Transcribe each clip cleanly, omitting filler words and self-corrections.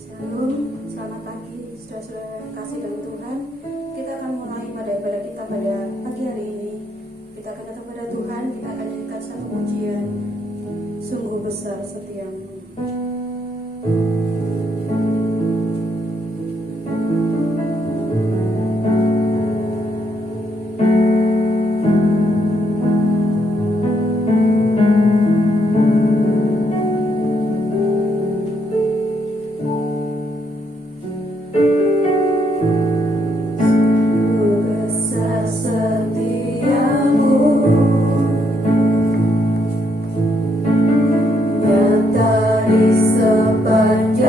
Shalom, selamat pagi saudara-saudara yang kasih dalam Tuhan. Kita akan mulai pada ibadah kita pada pagi hari ini. Kita akan datang pada Tuhan, kita akan nyanyikan satu pujian, sungguh besar setiamu. Nyata di sepanjang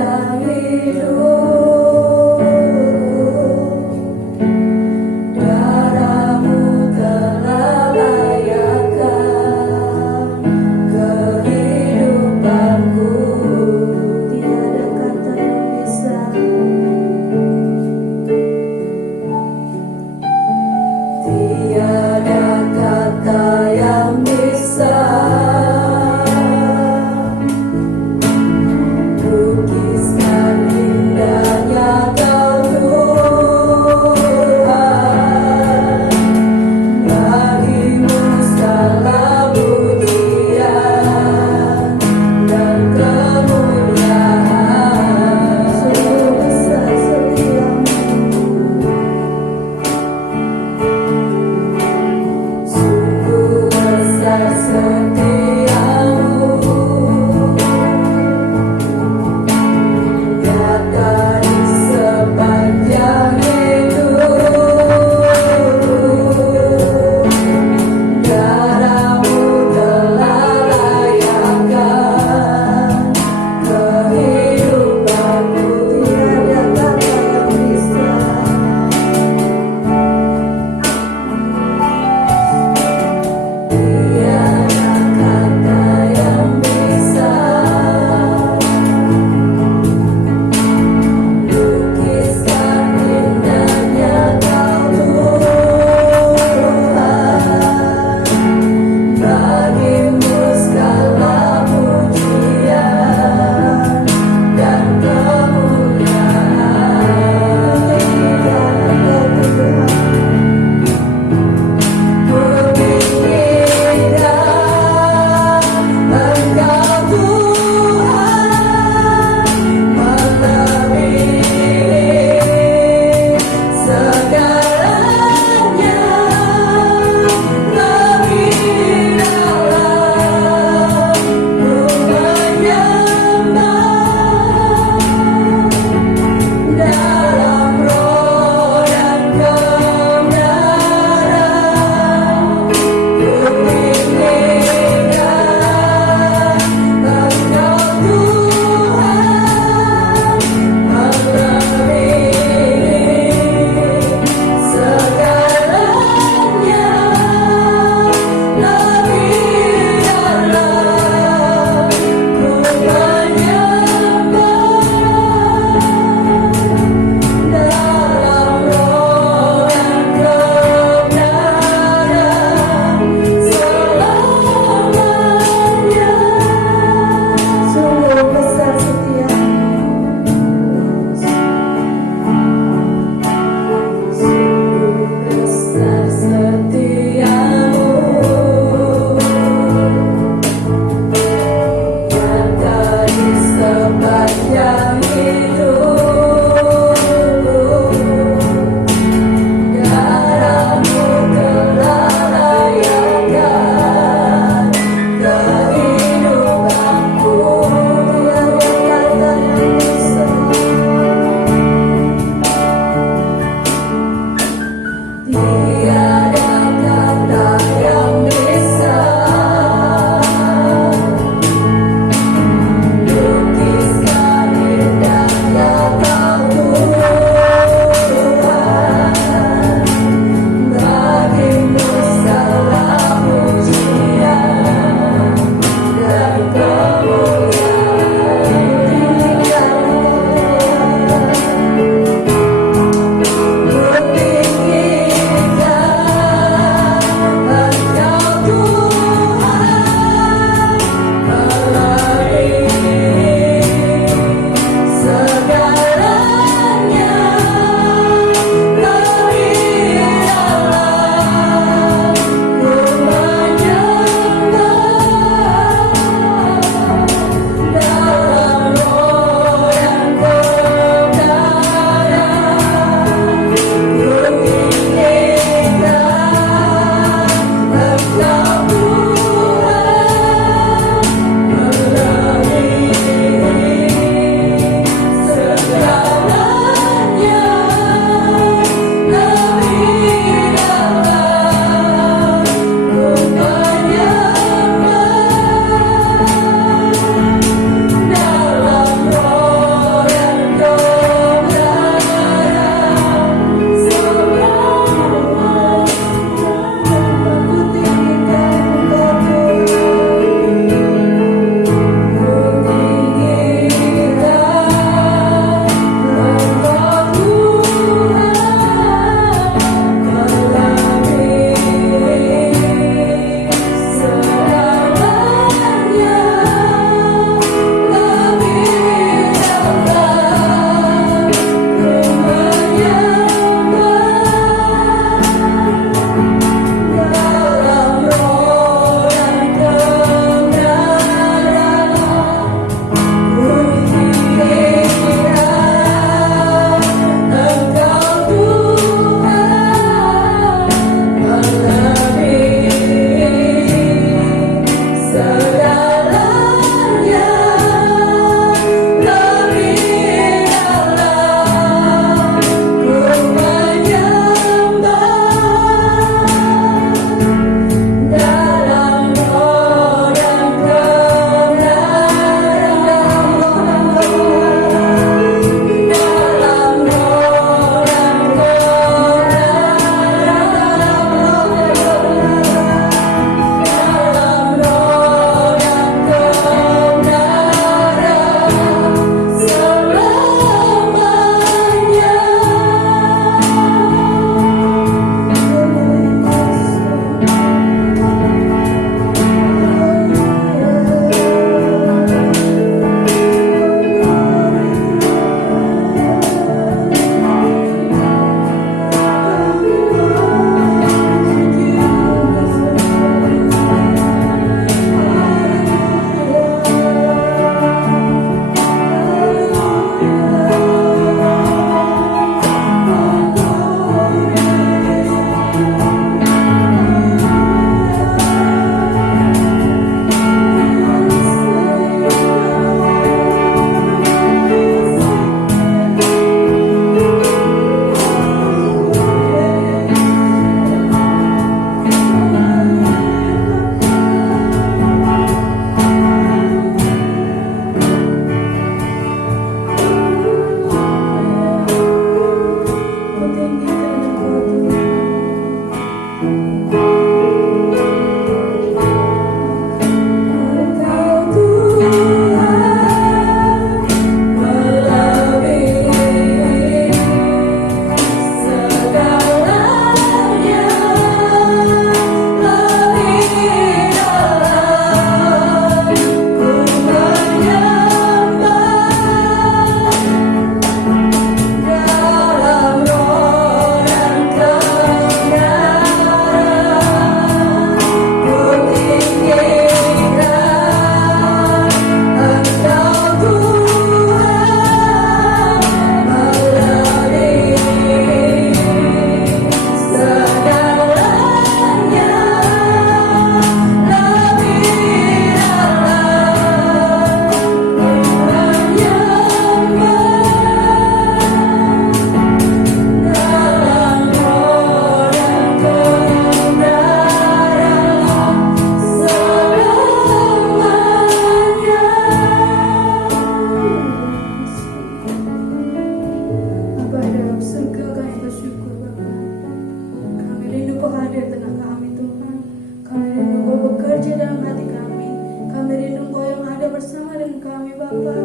kami Bapa.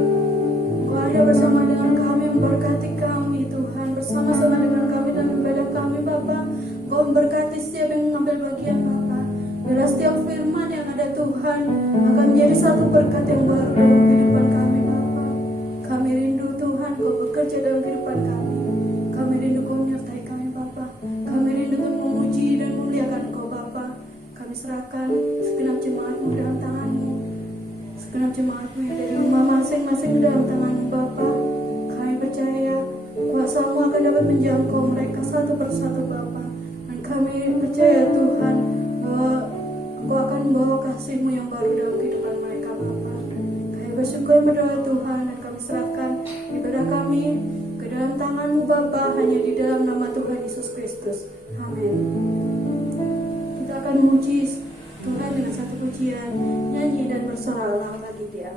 Engkau ada bersama dengan kami, memberkati kami Tuhan, bersama-sama dengan kami dan ibadah kami Bapa. Engkau memberkati setiap yang mengambil bagian Bapa. Bila setiap firman yang ada Tuhan akan menjadi satu berkat yang baru dalam kehidupan kami Bapa. Kami rindu Tuhan Kau bekerja dalam kehidupan kami. Kami rindu Kau menyertai kami Bapa. Kami rindu untuk memuji dan memuliakan Kau Bapa. Kami serahkan segenap jemaat-Mu dalam tangan-Mu. Segenap jemaat-Mu yang ada di rumah masing-masing di dalam tangan-Mu Bapa. Kami percaya kuasa-Mu akan dapat menjangkau mereka satu persatu Bapa. Dan kami percaya Tuhan bahwa Engkau akan membawa kasih-Mu yang baru dalam kehidupan mereka Bapa. Kami bersyukur berdoa Tuhan dan kami serahkan ibadah kami ke dalam tangan-Mu Bapa, hanya di dalam nama Tuhan Yesus Kristus. Amin. Kita akan memuji Tuhan dengan satu pujian, nyanyi dan bersorak bagi Dia.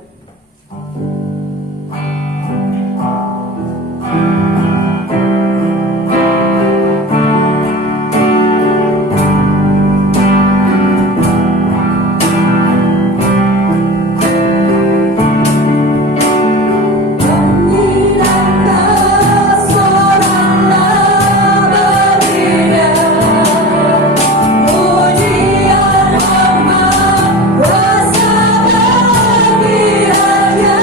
Kuasa bagi hanya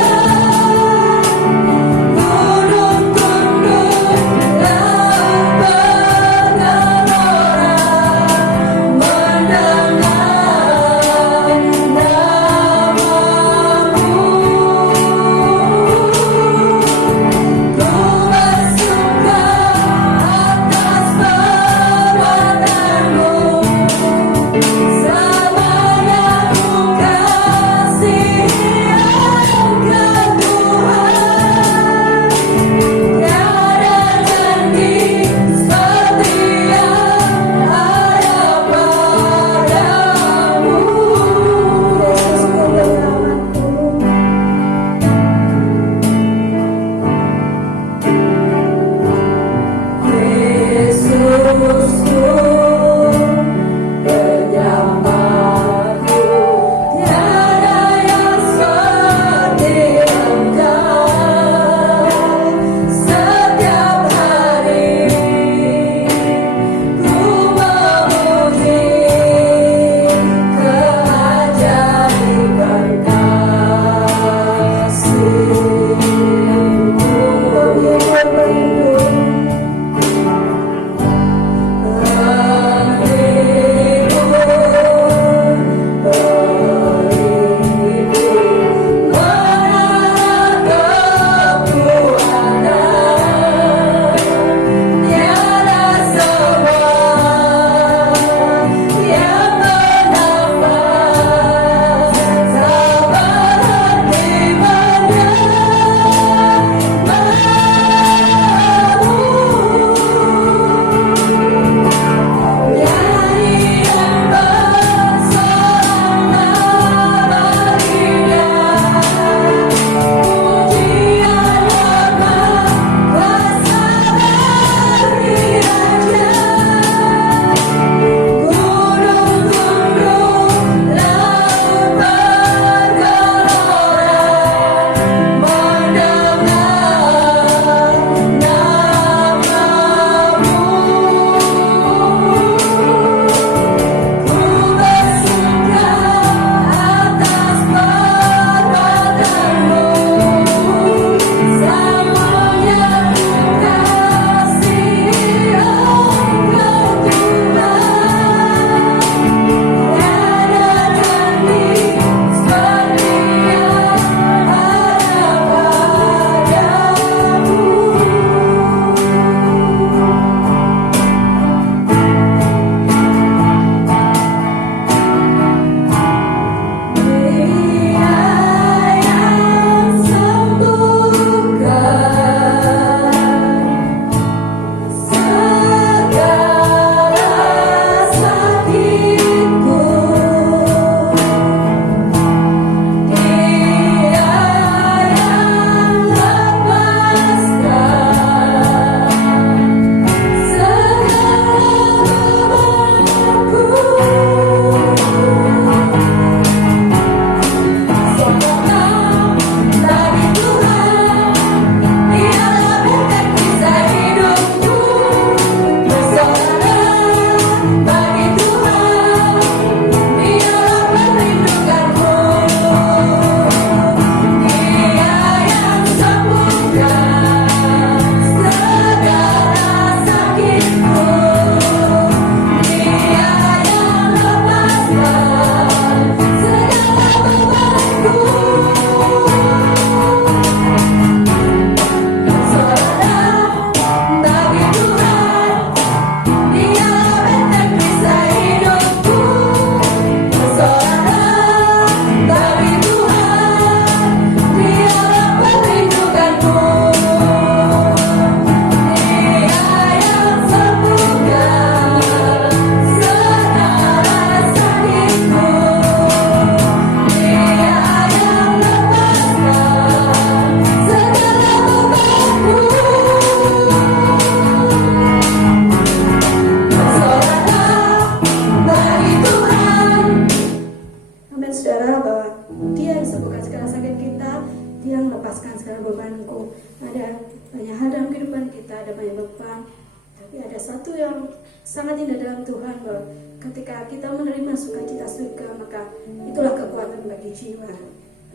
yang sangat indah dalam Tuhan, bahwa ketika kita menerima sukacita surga, maka itulah kekuatan bagi jiwa.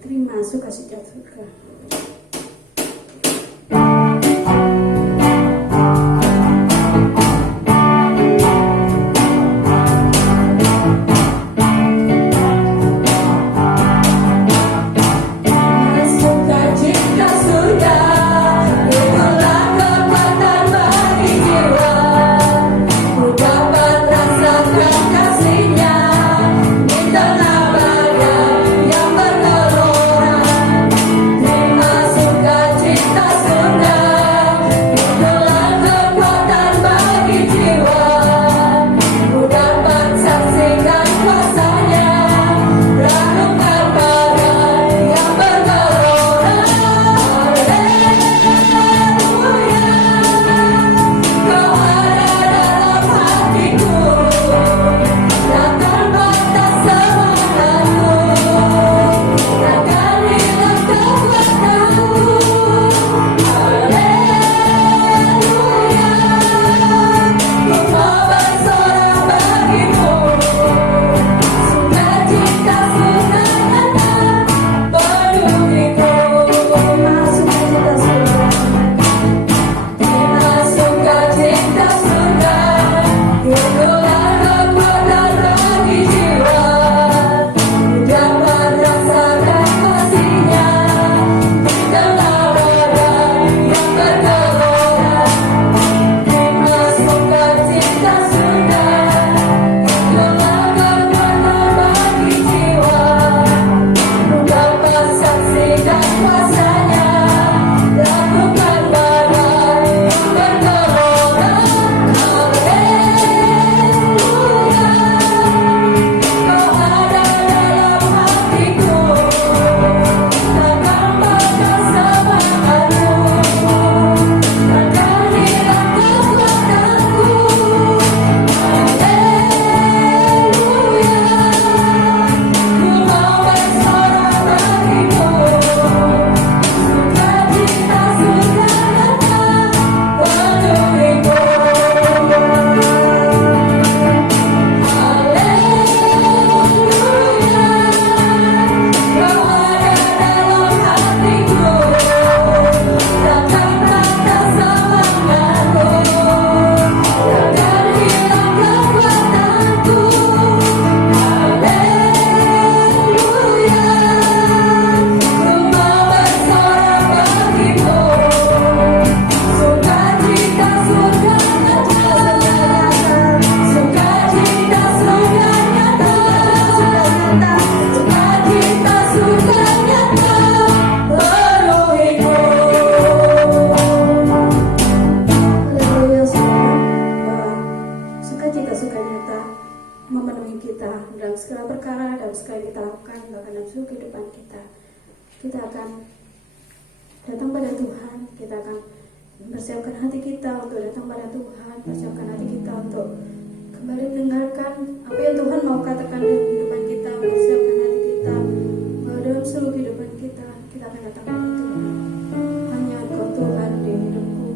Terima sukacita surga. Kita akan datang pada Tuhan, kita akan mempersiapkan hati kita untuk datang pada Tuhan, persiapkan hati kita untuk kembali mendengarkan apa yang Tuhan mau katakan dalam kehidupan kita, mempersiapkan hati kita bahwa dalam seluruh kehidupan kita, kita akan datang pada Tuhan. Hanya Engkau Tuhan di hidupku.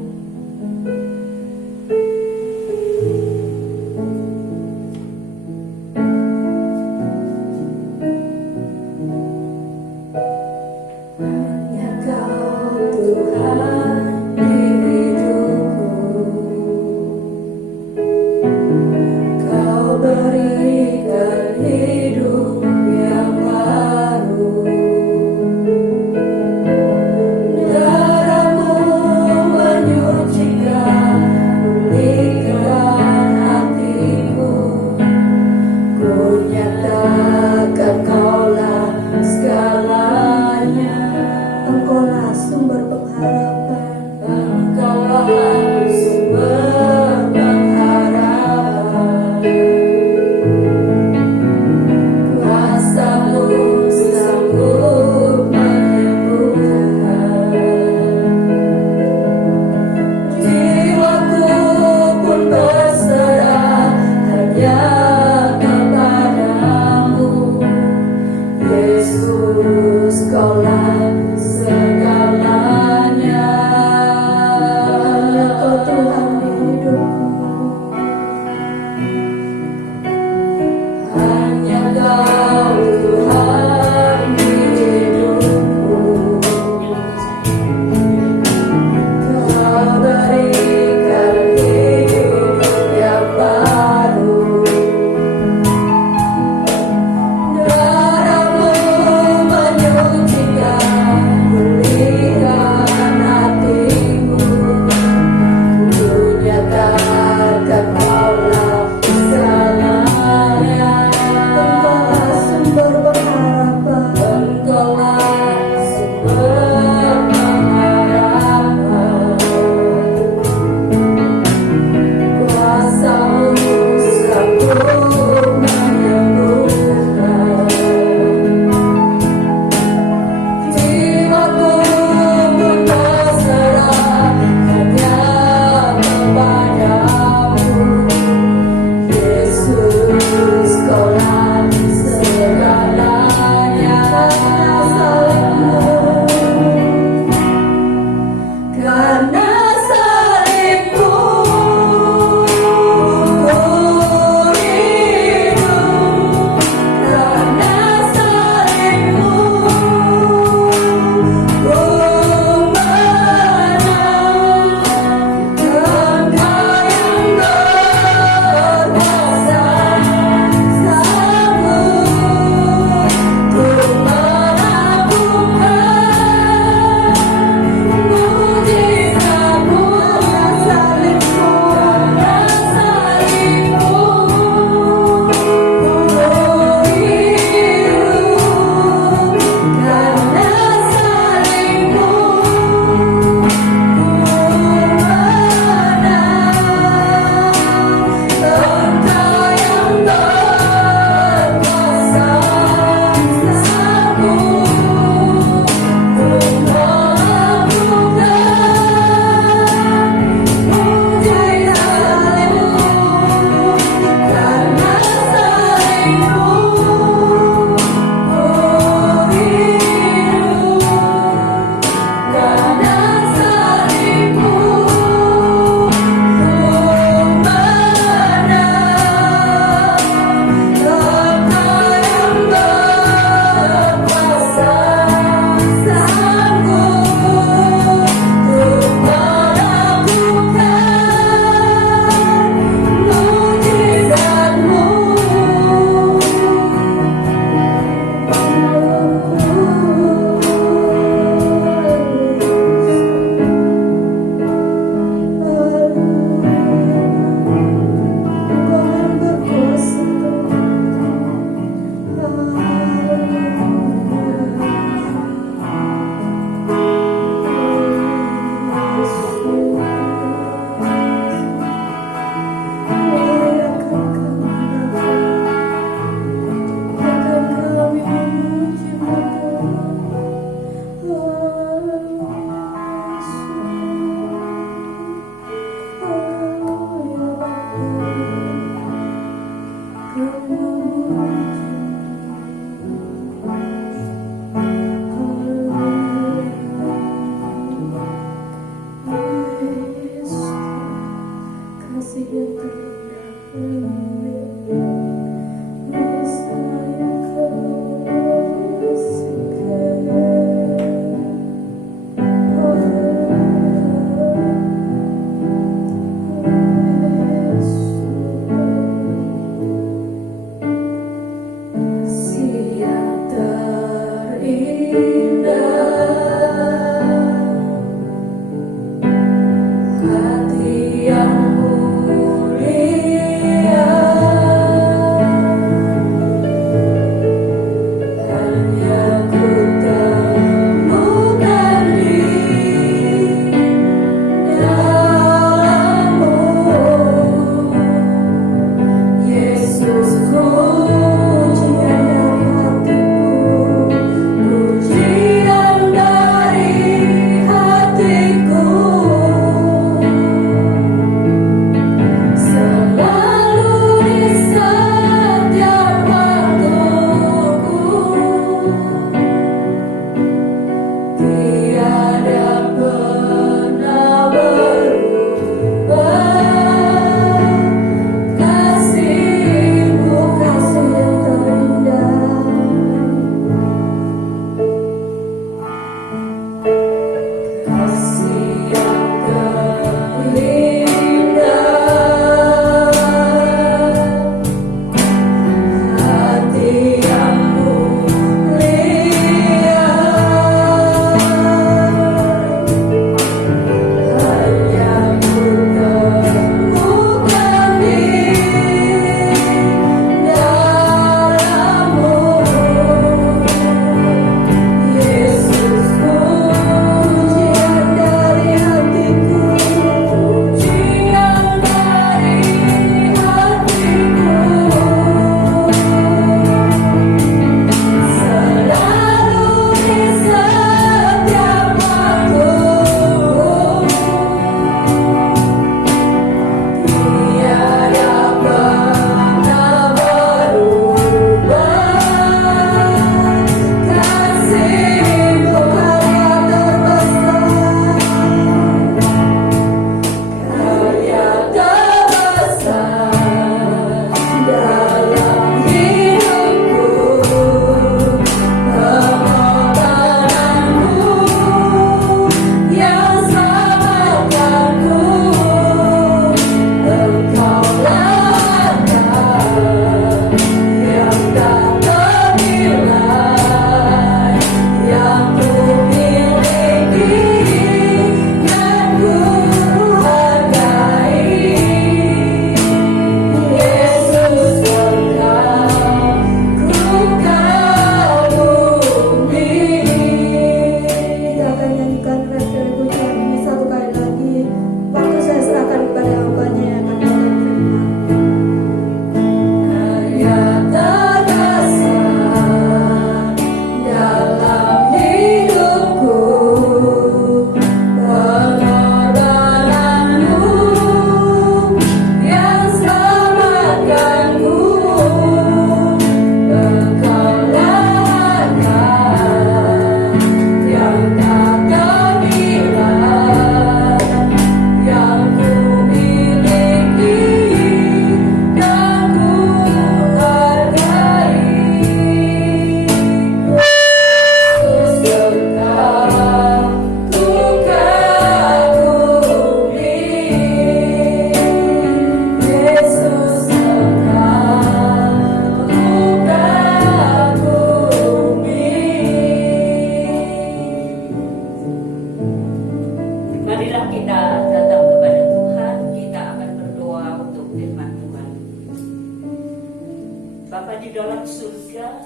Bapa di dalam surga,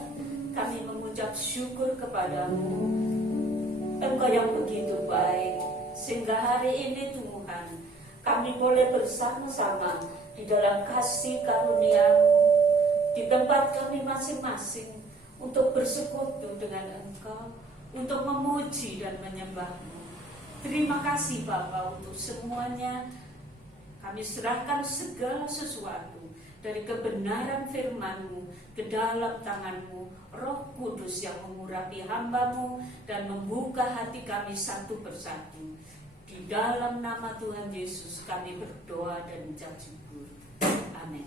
kami mengucap syukur kepadamu. Engkau yang begitu baik, sehingga hari ini Tuhan, kami boleh bersama-sama di dalam kasih karunia-Mu, di tempat kami masing-masing, untuk bersekutu dengan Engkau, untuk memuji dan menyembah-Mu. Terima kasih Bapa untuk semuanya. Kami serahkan segala sesuatu dari kebenaran firman-Mu ke dalam tangan-Mu, Roh Kudus yang mengurapi hamba-Mu dan membuka hati kami satu persatu. Di dalam nama Tuhan Yesus kami berdoa dan ucap syukur. Amin.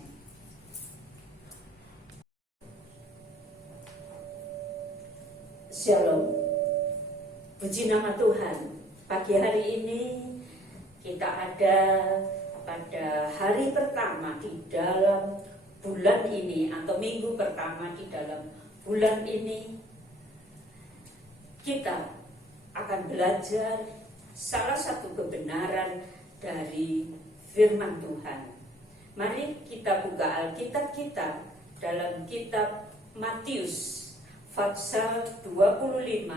Shalom. Puji nama Tuhan. Pagi hari ini kita ada pada hari pertama di dalam bulan ini, atau minggu pertama di dalam bulan ini. Kita akan belajar salah satu kebenaran dari firman Tuhan. Mari kita buka Alkitab kita dalam kitab Matius pasal 25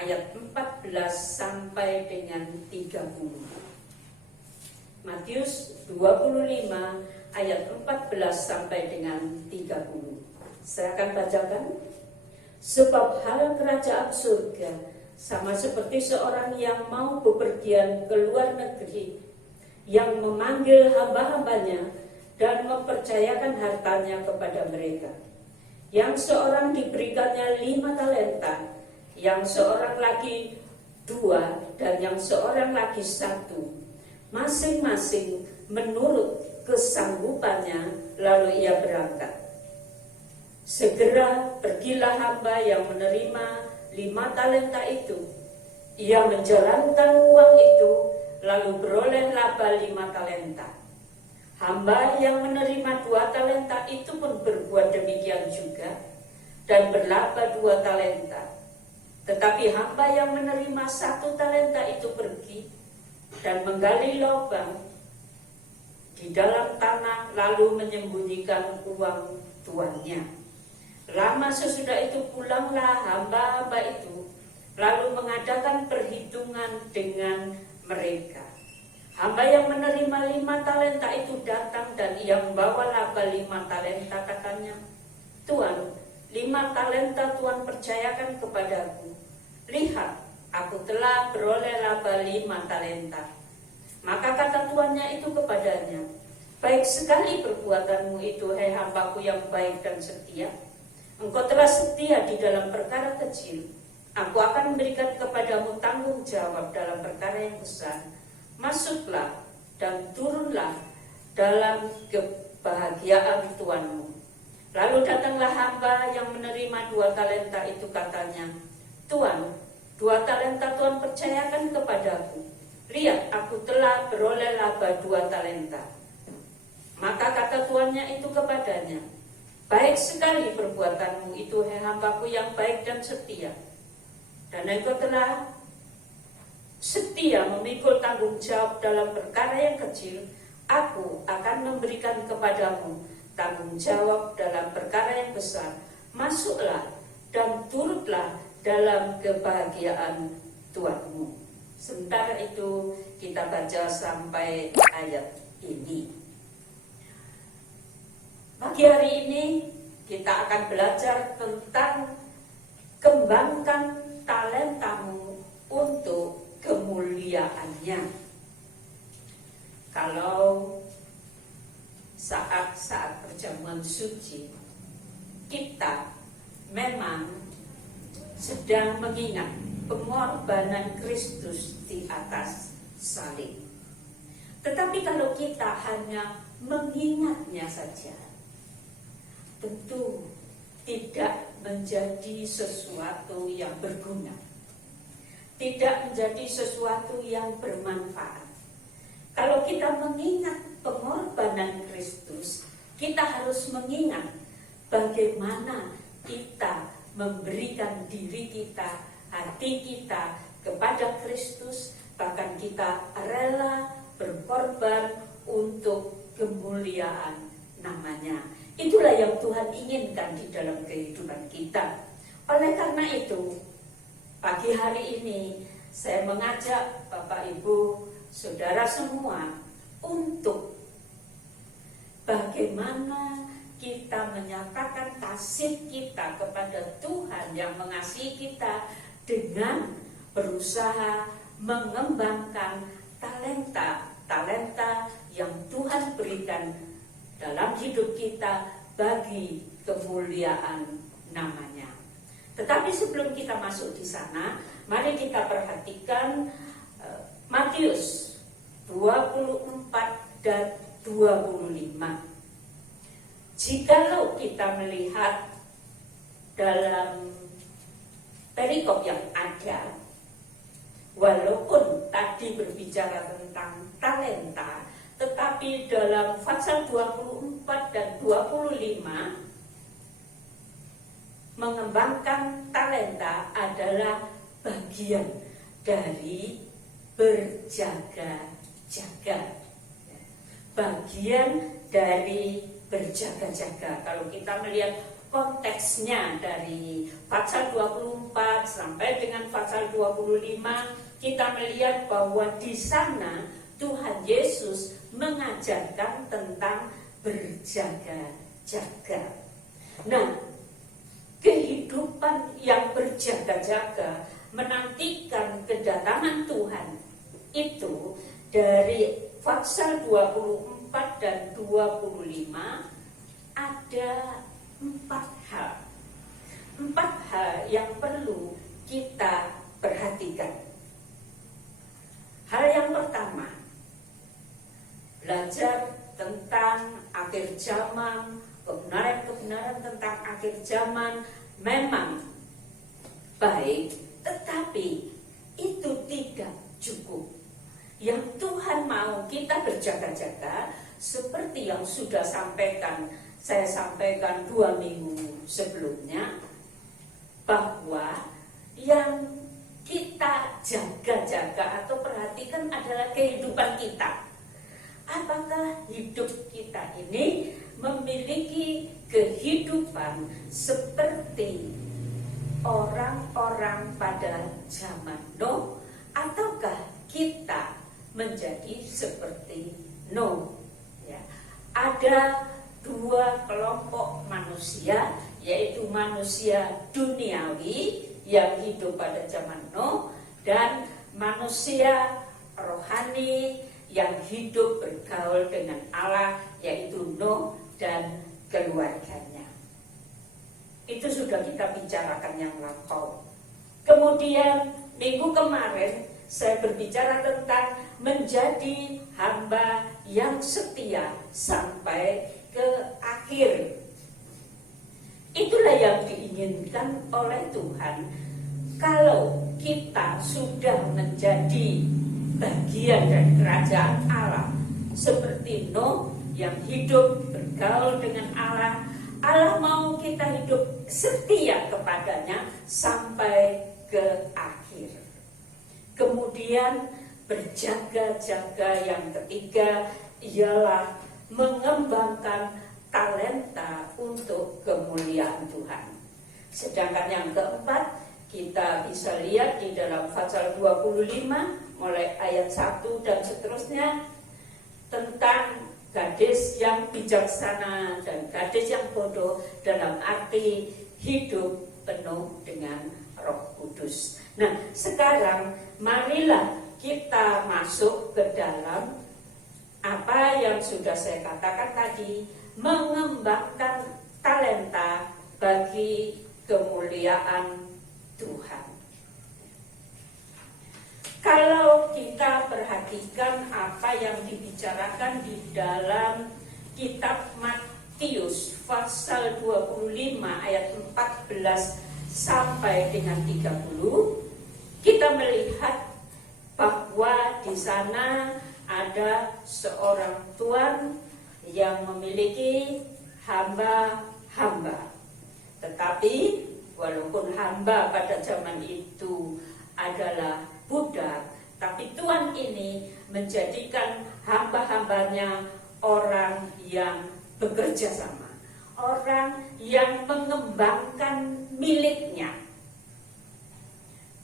ayat 14 sampai dengan 30. Matius 25 ayat 14 sampai dengan 30. Saya akan bacakan. Sebab hal kerajaan surga sama seperti seorang yang mau bepergian ke luar negeri, yang memanggil hamba-hambanya dan mempercayakan hartanya kepada mereka. Yang seorang diberikannya 5 talenta, yang seorang lagi 2, dan yang seorang lagi 1, masing-masing menurut kesanggupannya, lalu ia berangkat. Segera pergilah hamba yang menerima 5 talenta itu. Ia menjalankan uang itu, lalu beroleh laba 5 talenta. Hamba yang menerima 2 talenta itu pun berbuat demikian juga, dan berlaba 2 talenta. Tetapi hamba yang menerima 1 talenta itu pergi dan menggali lubang di dalam tanah, lalu menyembunyikan uang tuannya. Lama sesudah itu pulanglah hamba-hamba itu, lalu mengadakan perhitungan dengan mereka. Hamba yang menerima 5 talenta itu datang dan ia membawa laba 5 talenta. Katanya, Tuan, 5 talenta Tuan percayakan kepadaku. Lihat, aku telah beroleh laba 5 talenta. Maka kata tuannya itu kepadanya, baik sekali perbuatanmu itu, hai hambaku yang baik dan setia. Engkau telah setia di dalam perkara kecil, aku akan memberikan kepadamu tanggung jawab dalam perkara yang besar. Masuklah dan turunlah dalam kebahagiaan tuanmu. Lalu datanglah hamba yang menerima 2 talenta itu, katanya, Tuan, 2 talenta Tuan percayakan kepadaku. Lihat, aku telah beroleh laba 2 talenta. Maka kata tuannya itu kepadanya, baik sekali perbuatanmu itu, hai hambaku yang baik dan setia. Dan engkau telah setia memikul tanggung jawab dalam perkara yang kecil, aku akan memberikan kepadamu tanggung jawab dalam perkara yang besar. Masuklah dan turutlah dalam kebahagiaan Tuhanmu. Sementara itu kita baca sampai ayat ini. Pagi hari ini kita akan belajar tentang kembangkan talentamu untuk kemuliaannya. Kalau saat-saat perjamuan suci kita memang sedang mengingat pengorbanan Kristus di atas salib. Tetapi kalau kita hanya mengingatnya saja, tentu tidak menjadi sesuatu yang berguna, tidak menjadi sesuatu yang bermanfaat. Kalau kita mengingat pengorbanan Kristus, kita harus mengingat bagaimana kita memberikan diri kita, hati kita kepada Kristus, bahkan kita rela berkorban untuk kemuliaan namanya. Itulah yang Tuhan inginkan di dalam kehidupan kita. Oleh karena itu, pagi hari ini saya mengajak Bapak Ibu, Saudara semua untuk bagaimana kita menyatakan kasih kita kepada Tuhan yang mengasihi kita dengan berusaha mengembangkan talenta yang Tuhan berikan dalam hidup kita bagi kemuliaan namanya. Tetapi sebelum kita masuk di sana, mari kita perhatikan Matius 24 dan 25. Jikalau kita melihat dalam perikop yang ada, walaupun tadi berbicara tentang talenta, tetapi dalam pasal 24 dan 25 mengembangkan talenta adalah bagian dari berjaga-jaga. Bagian dari berjaga-jaga. Kalau kita melihat konteksnya dari pasal 24 sampai dengan pasal 25, kita melihat bahwa di sana Tuhan Yesus mengajarkan tentang berjaga-jaga. Nah, kehidupan yang berjaga-jaga menantikan kedatangan Tuhan itu dari pasal 24 dan 25 ada 4 hal yang perlu kita perhatikan. Hal yang pertama, belajar tentang akhir zaman, kebenaran-kebenaran tentang akhir zaman memang baik, tetapi itu tidak cukup. Yang Tuhan mau kita berjaga-jaga seperti yang sudah saya sampaikan 2 minggu sebelumnya, bahwa yang kita jaga-jaga atau perhatikan adalah kehidupan kita. Apakah hidup kita ini memiliki kehidupan seperti orang-orang pada zaman Nuh, ataukah kita menjadi seperti Nuh? Ya. Ada 2 kelompok manusia, yaitu manusia duniawi yang hidup pada zaman Nuh dan manusia rohani yang hidup bergaul dengan Allah, yaitu Nuh dan keluarganya. Itu sudah kita bicarakan yang lampau. Kemudian minggu kemarin saya berbicara tentang menjadi hamba yang setia sampai ke akhir. Itulah yang diinginkan oleh Tuhan. Kalau kita sudah menjadi bagian dari kerajaan Allah, seperti Nuh yang hidup bergaul dengan Allah, Allah mau kita hidup setia kepadanya sampai ke akhir. Kemudian berjaga-jaga yang ketiga ialah mengembangkan talenta untuk kemuliaan Tuhan. Sedangkan yang keempat, kita bisa lihat di dalam pasal 25 mulai ayat 1 dan seterusnya tentang gadis yang bijaksana dan gadis yang bodoh, dalam arti hidup penuh dengan Roh Kudus. Nah, sekarang marilah kita masuk ke dalam apa yang sudah saya katakan tadi, mengembangkan talenta bagi kemuliaan Tuhan. Kalau kita perhatikan apa yang dibicarakan di dalam kitab Matius pasal 25 ayat 14 sampai dengan 30, kita melihat bahwa di sana ada seorang tuan yang memiliki hamba-hamba. Tetapi walaupun hamba pada zaman itu adalah budak, tapi tuan ini menjadikan hamba-hambanya orang yang bekerja sama, orang yang mengembangkan miliknya.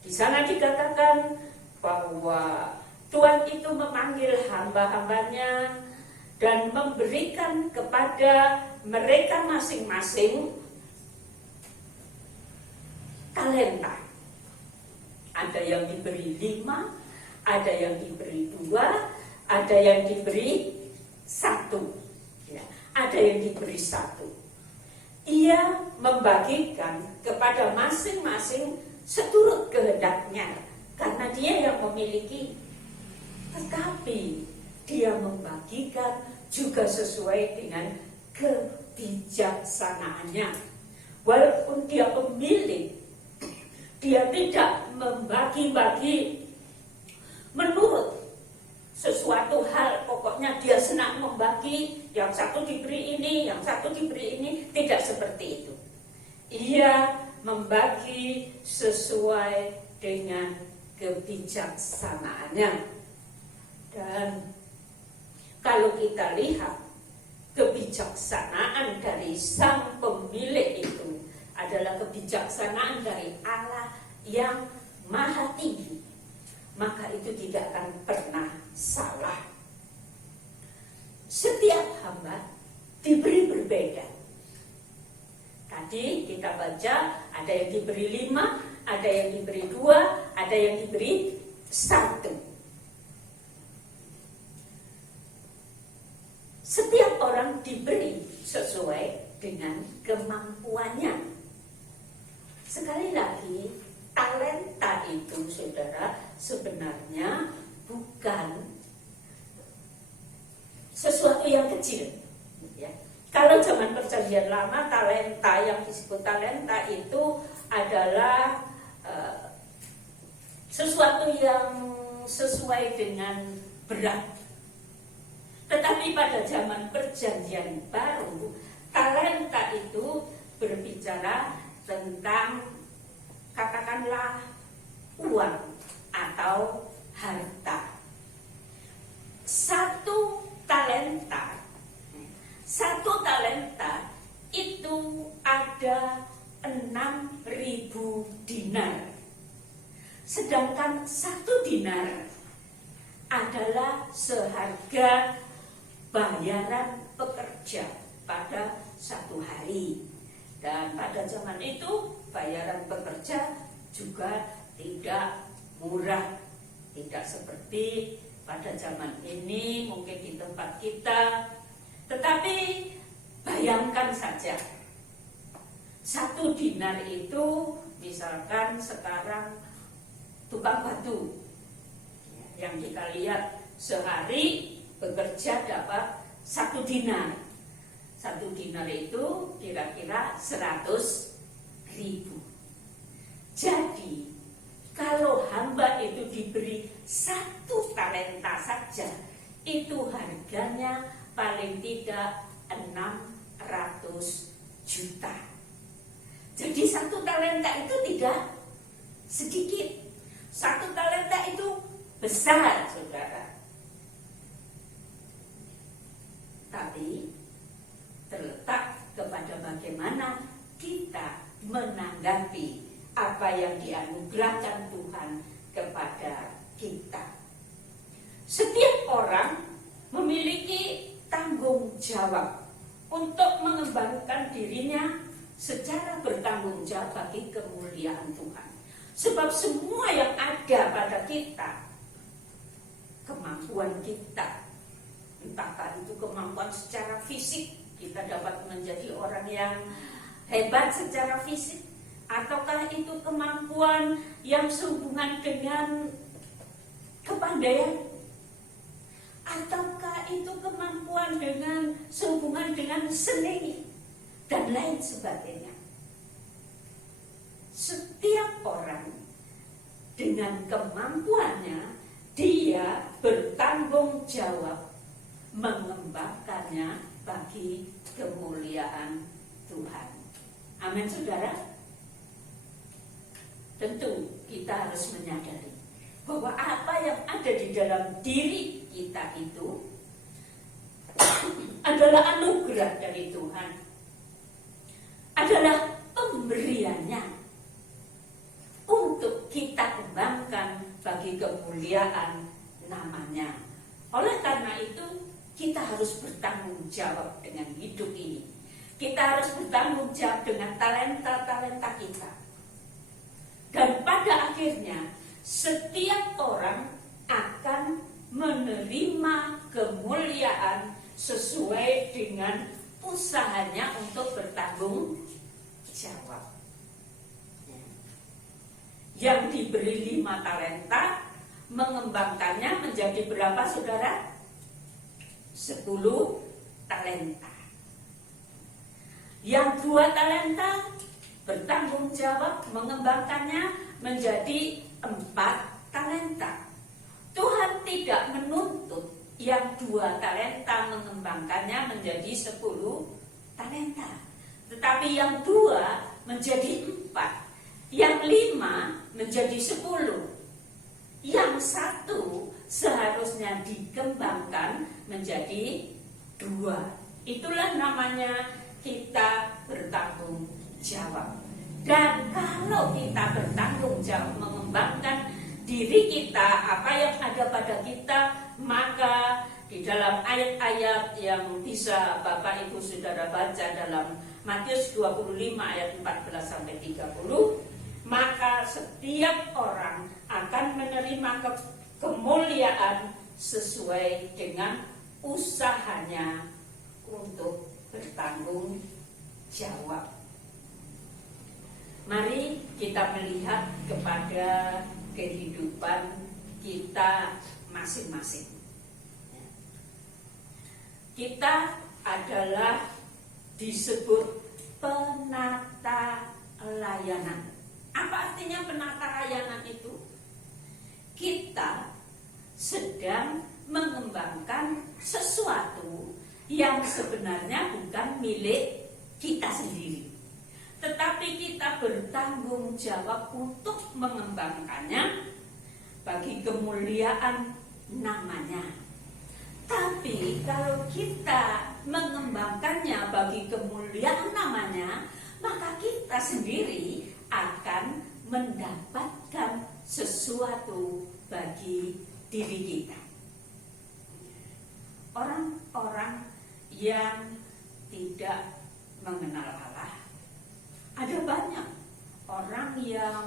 Di sana dikatakan bahwa Tuhan itu memanggil hamba-hambanya dan memberikan kepada mereka masing-masing talenta. Ada yang diberi 5, ada yang diberi 2, ada yang diberi 1, ya, ada yang diberi 1. Ia membagikan kepada masing-masing seturut kehendaknya, karena dia yang memiliki. Tetapi dia membagikan juga sesuai dengan kebijaksanaannya. Walaupun dia pemilik, dia tidak membagi-bagi menurut sesuatu hal. Pokoknya dia senang membagi, yang satu diberi ini, yang satu diberi ini. Tidak seperti itu. Ia membagi sesuai dengan kebijaksanaannya. Dan kalau kita lihat kebijaksanaan dari sang pemilik itu adalah kebijaksanaan dari Allah yang maha tinggi, maka itu tidak akan pernah salah. Setiap hamba diberi berbeda. Tadi kita baca ada yang diberi 5, ada yang diberi 2, ada yang diberi 1. Setiap orang diberi sesuai dengan kemampuannya. Sekali lagi, talenta itu, saudara, sebenarnya bukan sesuatu yang kecil, ya. Kalau zaman Perjanjian Lama, talenta yang disebut talenta itu adalah sesuatu yang sesuai dengan berat. Tetapi pada zaman Perjanjian Baru, talenta itu berbicara tentang, katakanlah, uang atau harta. Satu talenta itu ada 6.000 dinar. Sedangkan 1 dinar adalah seharga bayaran pekerja pada 1 hari. Dan pada zaman itu bayaran pekerja juga tidak murah. Tidak seperti pada zaman ini, mungkin di tempat kita. Tetapi bayangkan saja, 1 dinar itu misalkan sekarang tukang batu, yang kita lihat sehari bekerja dapat 1 dinar. 1 dinar itu kira-kira 100.000. Jadi kalau hamba itu diberi 1 talenta saja, itu harganya paling tidak 600 juta. Jadi 1 talenta itu tidak sedikit. 1 talenta itu besar, saudara. Tapi terletak kepada bagaimana kita menanggapi apa yang dianugerahkan Tuhan kepada kita. Setiap orang memiliki tanggung jawab untuk mengembangkan dirinya secara bertanggung jawab bagi kemuliaan Tuhan. Sebab semua yang ada pada kita, kemampuan kita, entahkah itu kemampuan secara fisik, kita dapat menjadi orang yang hebat secara fisik, ataukah itu kemampuan yang sehubungan dengan kepandaian, ataukah itu kemampuan dengan sehubungan dengan seni dan lain sebagainya. Setiap orang dengan kemampuannya, dia bertanggung jawab mengembangkannya bagi kemuliaan Tuhan. Amin, saudara. Tentu kita harus menyadari bahwa apa yang ada di dalam diri kita itu adalah anugerah dari Tuhan, adalah pemberiannya untuk kita kembangkan bagi kemuliaan namanya. Oleh karena itu, kita harus bertanggung jawab dengan hidup ini. Kita harus bertanggung jawab dengan talenta-talenta kita. Dan pada akhirnya, setiap orang akan menerima kemuliaan sesuai dengan usahanya untuk bertanggung jawab. Yang diberi 5 talenta, mengembangkannya menjadi berapa, saudara? 10 talenta. Yang 2 talenta bertanggung jawab mengembangkannya menjadi 4 talenta. Tuhan tidak menuntut yang 2 talenta mengembangkannya menjadi 10 talenta, tetapi yang 2 menjadi 4, yang 5 menjadi 10, yang 1 seharusnya dikembangkan menjadi 2. Itulah namanya kita bertanggung jawab. Dan kalau kita bertanggung jawab mengembangkan diri kita, apa yang ada pada kita, maka di dalam ayat-ayat yang bisa Bapak Ibu Saudara baca dalam Matius 25 ayat 14-30, maka setiap orang akan menerima kemuliaan sesuai dengan usahanya untuk bertanggung jawab. Mari kita melihat kepada kehidupan kita masing-masing. Kita adalah disebut penata layanan. Apa artinya penata layanan itu? Kita sedang mengembangkan sesuatu yang sebenarnya bukan milik kita sendiri, tetapi kita bertanggung jawab untuk mengembangkannya bagi kemuliaan namanya. Tapi kalau kita mengembangkannya bagi kemuliaan namanya, maka kita sendiri akan mendapatkan sesuatu bagi diri kita. Orang-orang yang tidak mengenal Allah, ada banyak orang yang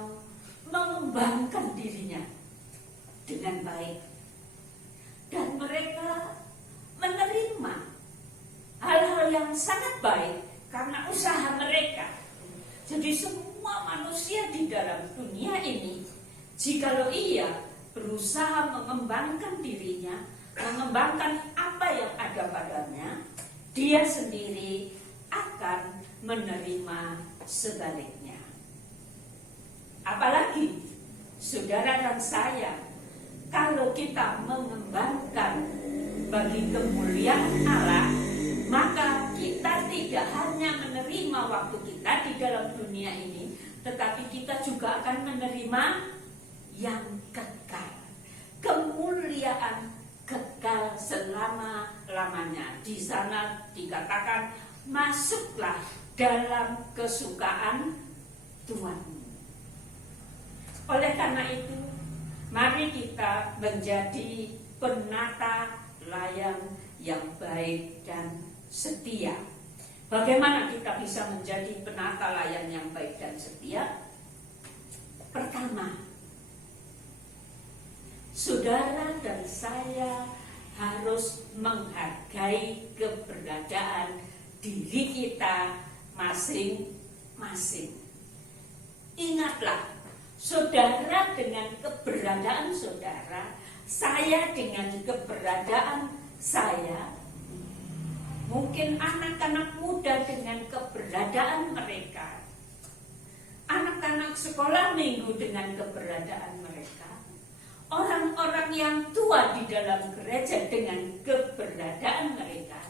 mengembangkan dirinya dengan baik, dan mereka menerima hal-hal yang sangat baik karena usaha mereka. Jadi semua manusia di dalam dunia ini, jikalau ia berusaha mengembangkan dirinya, mengembangkan apa yang ada padanya, dia sendiri akan menerima sebaliknya. Apalagi saudara dan saya, kalau kita mengembangkan bagi kemuliaan Allah, maka kita tidak hanya menerima waktu kita di dalam dunia ini, tetapi kita juga akan menerima yang kekal, kemuliaan kekal selama-lamanya. Di sana dikatakan, masuklah dalam kesukaan Tuhan. Oleh karena itu, mari kita menjadi penata layan yang baik dan setia. Bagaimana kita bisa menjadi penata layan yang baik dan setia? Pertama, saudara dan saya harus menghargai keberadaan diri kita masing-masing. Ingatlah, saudara dengan keberadaan saudara, saya dengan keberadaan saya, mungkin anak-anak muda dengan keberadaan mereka, anak-anak sekolah minggu dengan keberadaan mereka, orang-orang yang tua di dalam gereja dengan keberadaan mereka.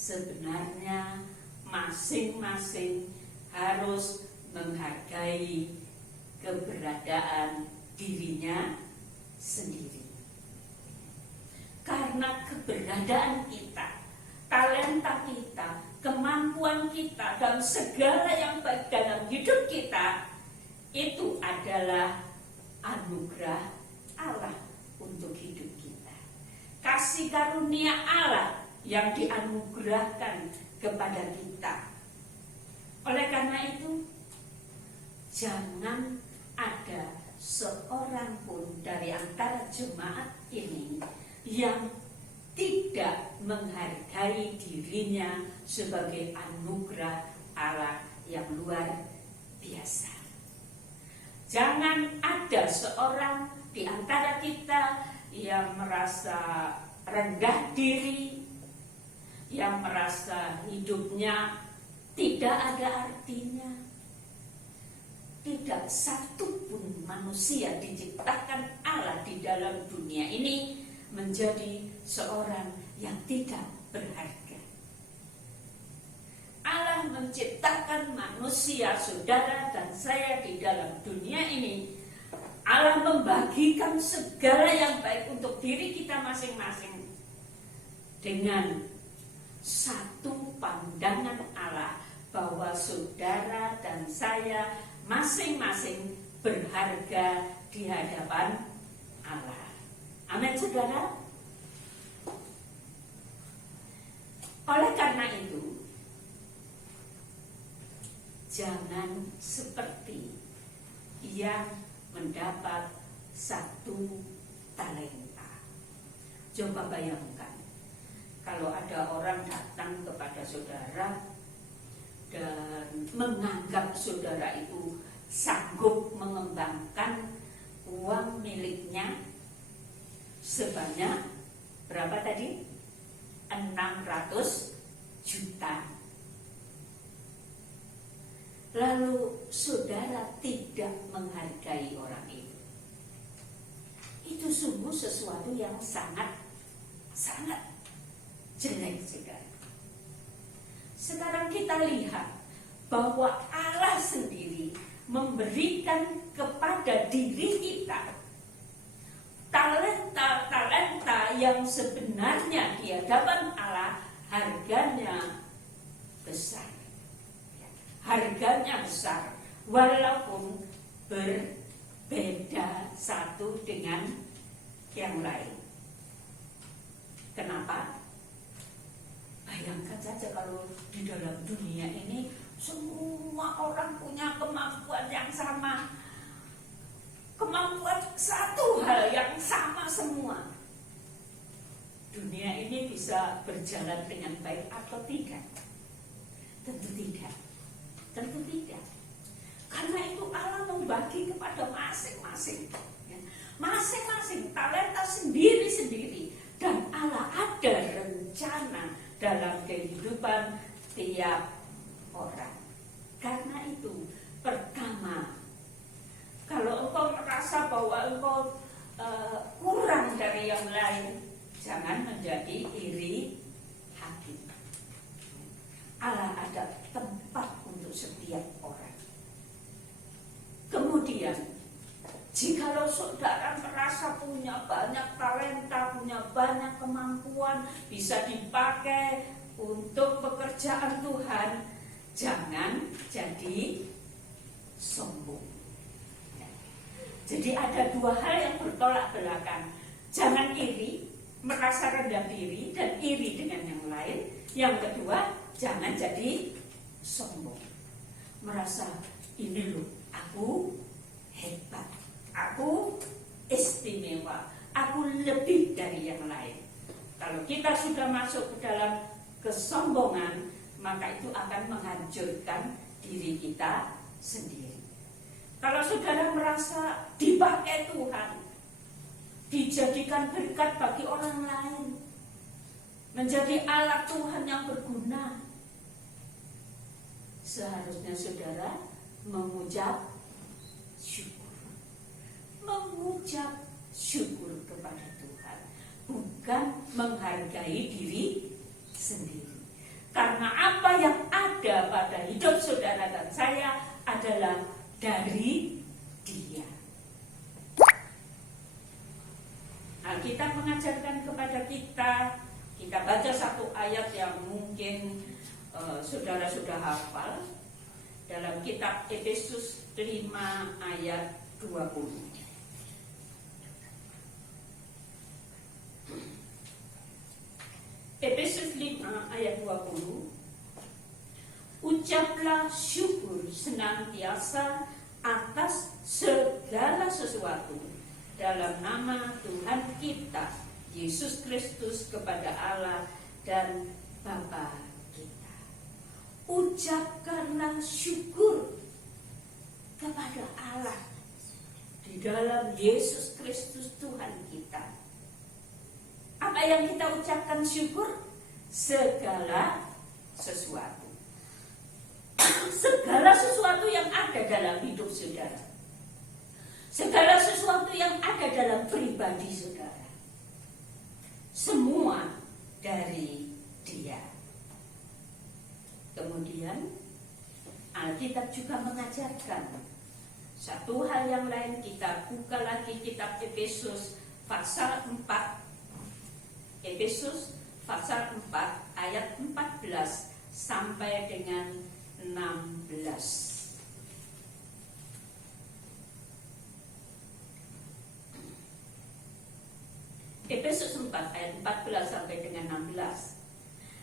Sebenarnya masing-masing harus menghargai keberadaan dirinya sendiri. karena keberadaan kita, talenta kita, kemampuan kita, dan segala yang baik dalam hidup kita, itu adalah anugerah Allah untuk hidup kita. Kasih karunia Allah yang dianugerahkan kepada kita. Oleh karena itu, jangan ada seorang pun dari antara jemaat ini yang tidak menghargai dirinya sebagai anugerah Allah yang luar biasa. Jangan ada seorang di antara kita yang merasa rendah diri, yang merasa hidupnya tidak ada artinya. Tidak satu pun manusia diciptakan Allah di dalam dunia ini menjadi seorang yang tidak berharga. Allah menciptakan manusia, saudara dan saya, di dalam dunia ini. Allah membagikan segala yang baik untuk diri kita masing-masing dengan satu pandangan Allah bahwa saudara dan saya masing-masing berharga di hadapan Allah. Amin, saudara. Oleh karena itu, jangan seperti yang mendapat satu talenta. Coba bayangkan, kalau ada orang datang kepada saudara dan menganggap saudara itu sanggup mengembangkan uang miliknya sebanyak berapa tadi? 600 juta. Lalu saudara tidak menghargai orang itu. Itu sungguh sesuatu yang sangat jelek, saudara. Sekarang kita lihat bahwa Allah sendiri memberikan kepada diri kita talenta-talenta yang sebenarnya di hadapan Allah harganya besar. Harganya besar, walaupun berbeda satu dengan yang lain. Kenapa? Bayangkan saja kalau di dalam dunia ini semua orang punya kemampuan yang sama. Kemampuan satu hal yang sama semua. Dunia ini bisa berjalan dengan baik atau tidak? Tentu tidak. Tentu tidak. Karena itu Allah membagi kepada masing-masing. Masing-masing talenta sendiri-sendiri. Dan Allah ada rencana dalam kehidupan tiap orang. Karena itu, pertama, kalau engkau merasa bahwa engkau kurang dari yang lain, jangan menjadi iri hati. Allah ada tempat untuk setiap orang. Kemudian, jikalau saudara merasa punya banyak talenta, punya banyak kemampuan, bisa dipakai untuk pekerjaan Tuhan, jangan jadi sombong. Jadi ada dua hal yang bertolak belakang. Jangan iri, merasa rendah diri dan iri dengan yang lain. Yang kedua, jangan jadi sombong. Merasa ini loh, aku hebat, aku istimewa, aku lebih dari yang lain. Kalau kita sudah masuk ke dalam kesombongan, maka itu akan menghancurkan diri kita sendiri. Kalau saudara merasa dipakai Tuhan, dijadikan berkat bagi orang lain, menjadi alat Tuhan yang berguna, seharusnya saudara mengucap syukur. Mengucap syukur kepada Tuhan, bukan menghargai diri sendiri. Karena apa yang ada pada hidup saudara dan saya adalah dari Dia. Alkitab mengajarkan kepada kita, kita baca satu ayat yang mungkin saudara sudah hafal dalam kitab Efesus 5 ayat 20. Efesus 5 ayat 20. Ucaplah syukur senantiasa atas segala sesuatu dalam nama Tuhan kita Yesus Kristus kepada Allah dan Bapa kita. Ucapkanlah syukur kepada Allah di dalam Yesus Kristus Tuhan kita. Apa yang kita ucapkan syukur? Segala sesuatu. Segala sesuatu yang ada dalam hidup saudara. Segala sesuatu yang ada dalam pribadi saudara. Semua dari Dia. Kemudian Alkitab juga mengajarkan satu hal yang lain. Kita buka lagi kitab Efesus pasal 4. Efesus pasal 4 ayat 14 sampai dengan 16. Efesus 4 ayat 14 sampai dengan 16.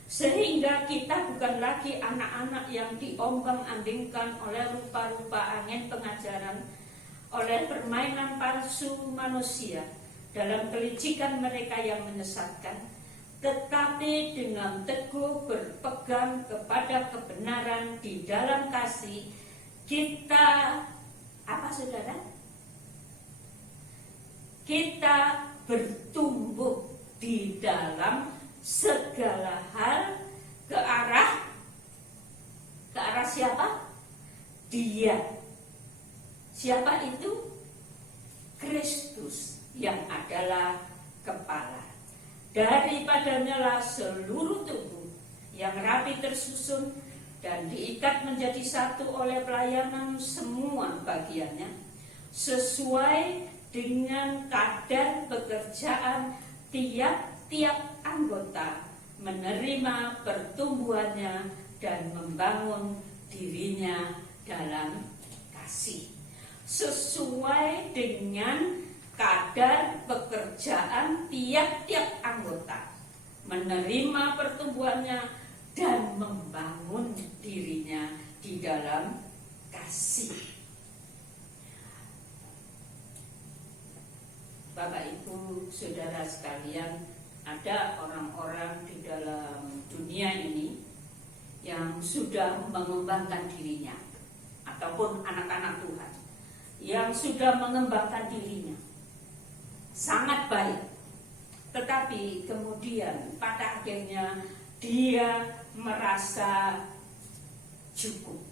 Sehingga kita bukan lagi anak-anak yang diombang-ambingkan oleh rupa-rupa angin pengajaran, oleh permainan palsu manusia, dalam kelicikan mereka yang menyesatkan, tetapi dengan teguh berpegang kepada kebenaran di dalam kasih, kita apa saudara? Kita bertumbuh di dalam segala hal ke arah siapa? Dia. Siapa itu? Kristus yang adalah kepala. Daripadanya lah seluruh tubuh yang rapi tersusun dan diikat menjadi satu oleh pelayanan semua bagiannya, sesuai dengan kadar pekerjaan tiap-tiap anggota, menerima pertumbuhannya dan membangun dirinya dalam kasih, sesuai dengan kadar pekerjaan tiap-tiap anggota, menerima pertumbuhannya dan membangun dirinya di dalam kasih. Bapak Ibu Saudara sekalian, ada orang-orang di dalam dunia ini yang sudah mengembangkan dirinya, ataupun anak-anak Tuhan yang sudah mengembangkan dirinya sangat baik, tetapi kemudian pada akhirnya dia merasa cukup.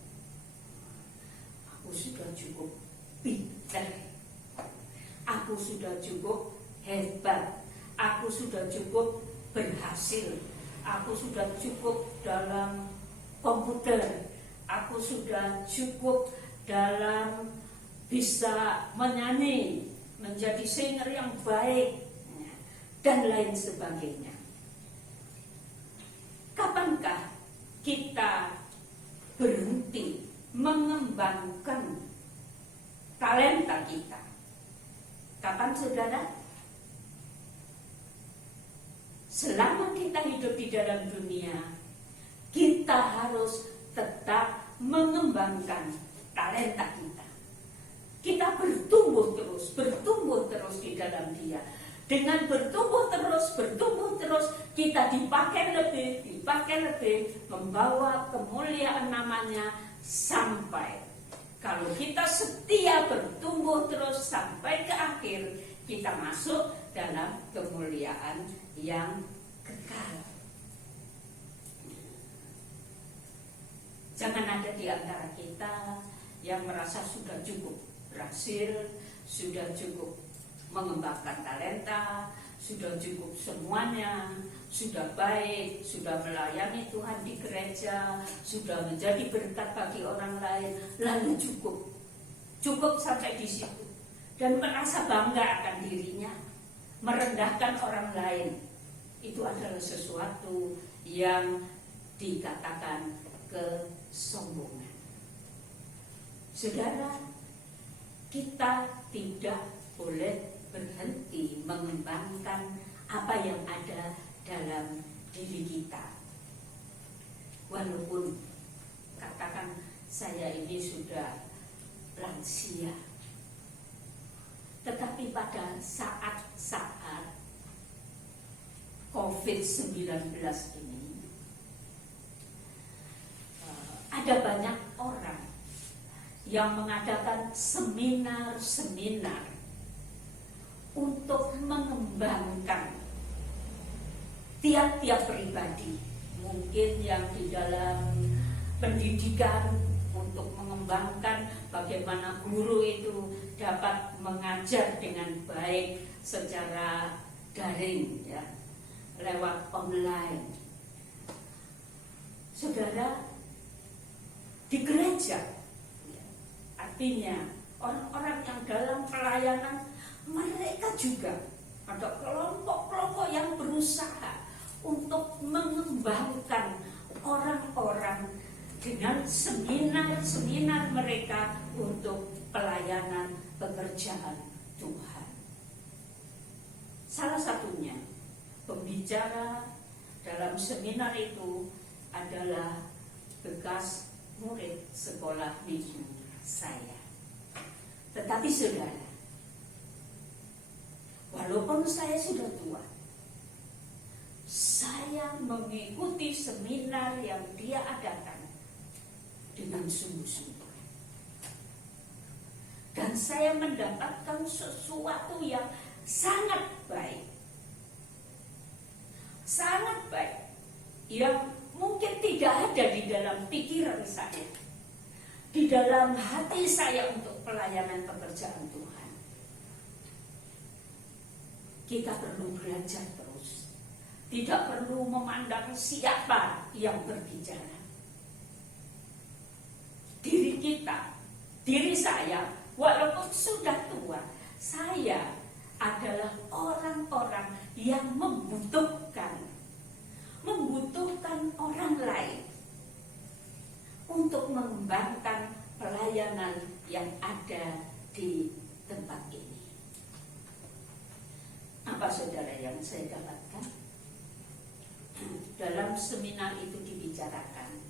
Aku sudah cukup pintar, aku sudah cukup hebat, aku sudah cukup berhasil, aku sudah cukup dalam komputer, aku sudah cukup dalam bisa menyanyi, menjadi singer yang baik, dan lain sebagainya. Kapankah kita berhenti mengembangkan talenta kita? Kapan saudara? Selama kita hidup di dalam dunia, kita harus tetap mengembangkan talenta kita. Kita bertumbuh terus di dalam Dia. Dengan bertumbuh terus, kita dipakai lebih, membawa kemuliaan namanya, sampai kalau kita setia bertumbuh terus sampai ke akhir, kita masuk dalam kemuliaan yang kekal. Jangan ada di antara kita yang merasa sudah cukup berhasil, sudah cukup mengembangkan talenta, sudah cukup semuanya, sudah baik, sudah melayani Tuhan di gereja, sudah menjadi berkat bagi orang lain, lalu cukup sampai di situ, dan merasa bangga akan dirinya, merendahkan orang lain, itu adalah sesuatu yang dikatakan kesombongan. Saudara, kita tidak boleh berhenti mengembangkan apa yang ada dalam diri kita. Walaupun katakan saya ini sudah lansia, tetapi pada saat-saat COVID-19 ini ada banyak orang yang mengadakan seminar-seminar untuk mengembangkan tiap-tiap pribadi, mungkin yang di dalam pendidikan untuk mengembangkan bagaimana guru itu dapat mengajar dengan baik secara daring, ya, lewat online. Saudara, di gereja, artinya orang-orang yang dalam pelayanan, mereka juga ada kelompok-kelompok yang berusaha untuk mengembangkan orang-orang dengan seminar-seminar mereka untuk pelayanan pekerjaan Tuhan. Salah satunya pembicara dalam seminar itu adalah bekas murid sekolah minggu saya. Tetapi saudara, walaupun saya sudah tua, saya mengikuti seminar yang dia adakan dengan sungguh-sungguh. Dan saya mendapatkan sesuatu yang sangat baik. Sangat baik. Yang mungkin tidak ada di dalam pikiran saya, di dalam hati saya untuk pelayanan pekerjaan Tuhan. Kita perlu belajar terus. Tidak perlu memandang siapa yang berbicara. Diri kita, diri saya, walaupun sudah tua, saya adalah orang-orang yang membutuhkan orang lain untuk mengembangkan pelayanan yang ada di tempat ini. Apa saudara yang saya dapatkan? Dalam seminar itu dibicarakan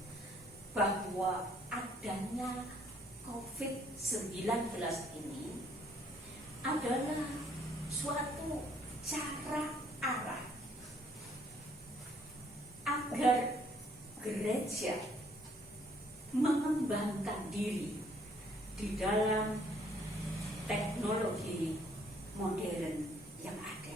bahwa adanya COVID-19 ini adalah suatu cara arah agar gereja mengembangkan diri di dalam teknologi modern yang ada,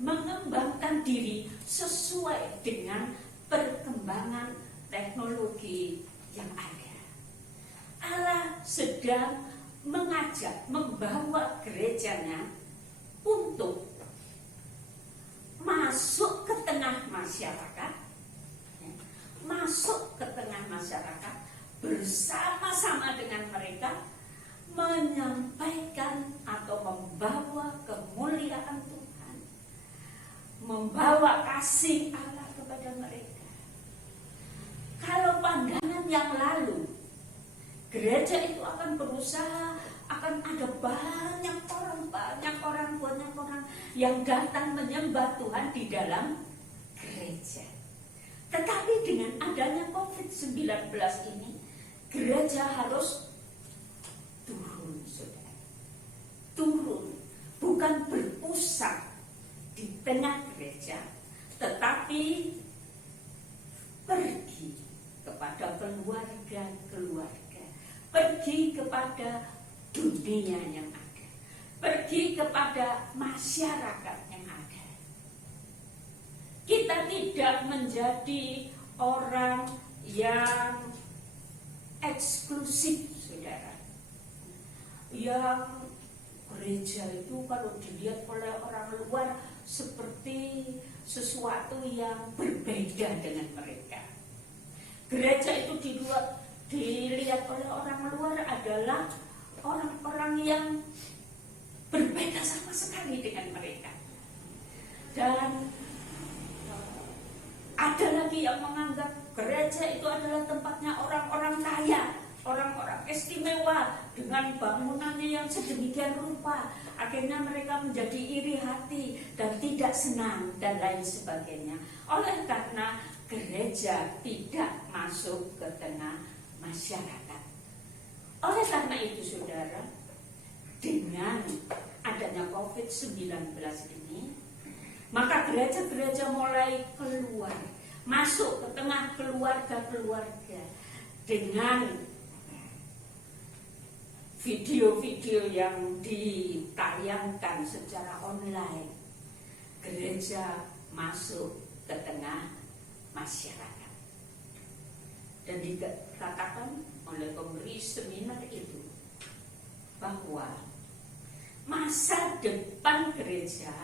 mengembangkan diri sesuai dengan perkembangan teknologi yang ada. Allah sedang mengajak, membawa gerejanya untuk masuk ke tengah masyarakat, bersama-sama dengan mereka menyampaikan atau membawa kemuliaan Tuhan, membawa kasih Allah kepada mereka. Kalau pandangan yang lalu, gereja itu akan berusaha, akan ada banyak orang yang datang menyembah Tuhan di dalam gereja. Tetapi dengan adanya COVID-19 ini, gereja harus turun, saudara. Turun, bukan berpusat di tengah gereja, tetapi pergi kepada keluarga, pergi kepada dunia yang ada, pergi kepada masyarakat yang ada. Kita tidak menjadi orang yang eksklusif, saudara. Yang gereja itu kalau dilihat oleh orang luar seperti sesuatu yang berbeda dengan mereka. Gereja itu dilihat oleh orang luar adalah orang-orang yang berbeda sama sekali dengan mereka. Dan ada lagi yang menganggap gereja itu adalah tempatnya orang-orang kaya, orang-orang istimewa dengan bangunannya yang sedemikian rupa. Akhirnya mereka menjadi iri hati dan tidak senang dan lain sebagainya. Oleh karena gereja tidak masuk ke tengah masyarakat. Oleh karena itu saudara, dengan adanya COVID-19 ini, maka gereja-gereja mulai keluar, masuk ke tengah keluarga-keluarga dengan video-video yang ditayangkan secara online. Gereja masuk ke tengah masyarakat. Dan dikatakan oleh pemberi seminar itu bahwa masa depan gereja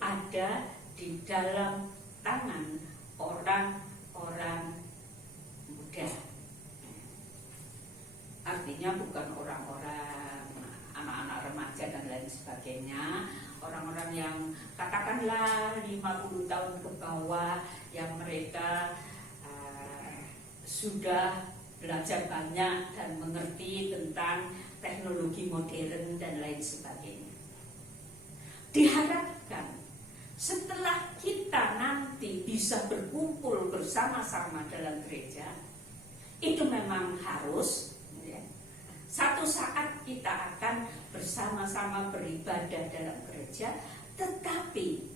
ada di dalam tangan orang-orang muda. Artinya bukan orang-orang anak-anak remaja dan lain sebagainya, orang-orang yang katakanlah 50 tahun ke bawah yang mereka sudah belajar banyak dan mengerti tentang teknologi modern dan lain sebagainya. Diharapkan setelah kita nanti bisa berkumpul bersama-sama dalam gereja, itu memang harus ya, satu saat kita akan bersama-sama beribadah dalam gereja, tetapi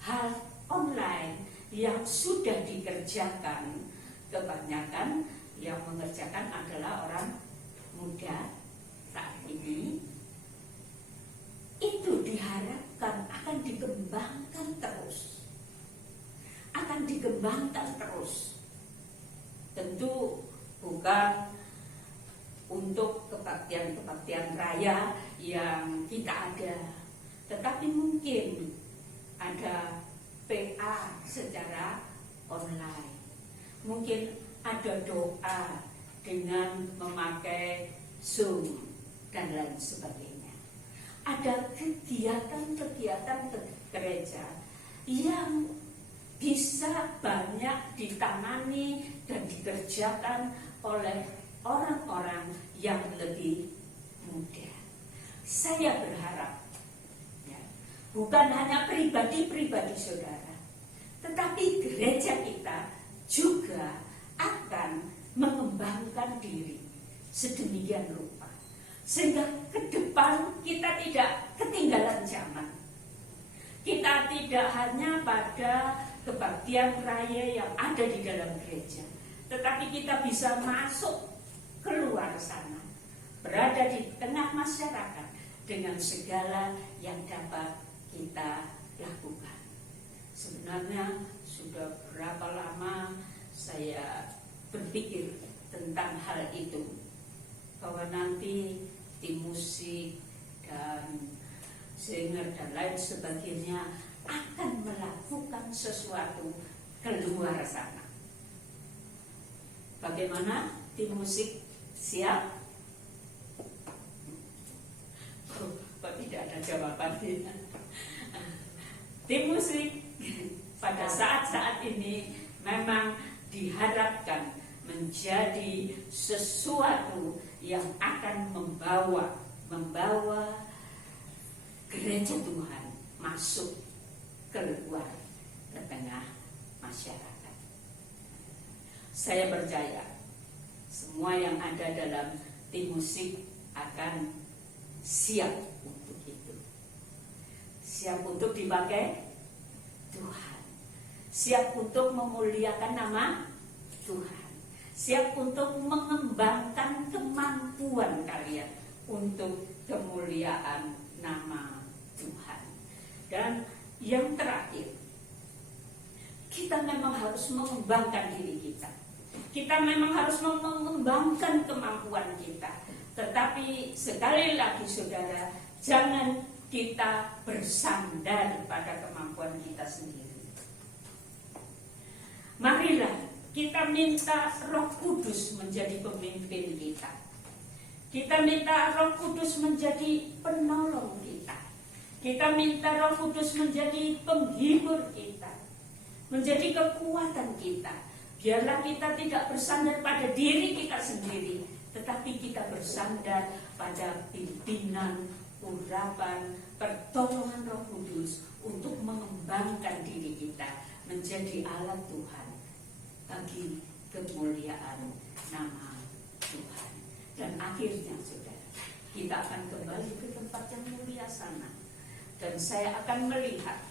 hal online yang sudah dikerjakan, kebanyakan yang mengerjakan adalah orang muda saat ini, itu diharapkan akan dikembangkan terus. Akan dikembangkan terus. Tentu bukan untuk kebaktian-kebaktian raya yang kita ada, tetapi mungkin ada PA secara online. Mungkin ada doa dengan memakai Zoom dan lain sebagainya. Ada kegiatan-kegiatan gereja yang bisa banyak ditangani dan dikerjakan oleh orang-orang yang lebih muda. Saya berharap ya, bukan hanya pribadi-pribadi saudara, tetapi gereja kita juga akan mengembangkan diri sedemikian rupa sehingga ke depan kita tidak ketinggalan zaman. Kita tidak hanya pada kebaktian raya yang ada di dalam gereja, tetapi kita bisa masuk keluar sana, berada di tengah masyarakat dengan segala yang dapat kita lakukan. Sebenarnya sudah berapa lama saya berpikir tentang hal itu, bahwa nanti tim musik dan singer dan lain sebagainya akan melakukan sesuatu keluar sana. Bagaimana tim musik siap? Kok tidak ada jawabannya? Tim musik pada saat-saat ini memang diharapkan menjadi sesuatu yang akan membawa gereja Tuhan masuk keluar ke tengah masyarakat. Saya percaya semua yang ada dalam tim musik akan siap untuk itu. Siap untuk dipakai Tuhan. Siap untuk memuliakan nama Tuhan. Siap untuk mengembangkan kemampuan kalian untuk kemuliaan nama Tuhan. Dan yang terakhir, kita memang harus mengembangkan diri kita. Kita memang harus mengembangkan kemampuan kita. Tetapi sekali lagi saudara, jangan kita bersandar pada kemampuan kita sendiri. Marilah kita minta Roh Kudus menjadi pemimpin kita. Kita minta Roh Kudus menjadi penolong kita. Kita minta Roh Kudus menjadi penghibur kita, menjadi kekuatan kita. Biarlah kita tidak bersandar pada diri kita sendiri, tetapi kita bersandar pada pimpinan, urapan, pertolongan Roh Kudus untuk mengembangkan diri kita menjadi alat Tuhan bagi kemuliaan nama Tuhan. Dan akhirnya saudara, kita akan kembali ke tempat yang mulia sana. Dan saya akan melihat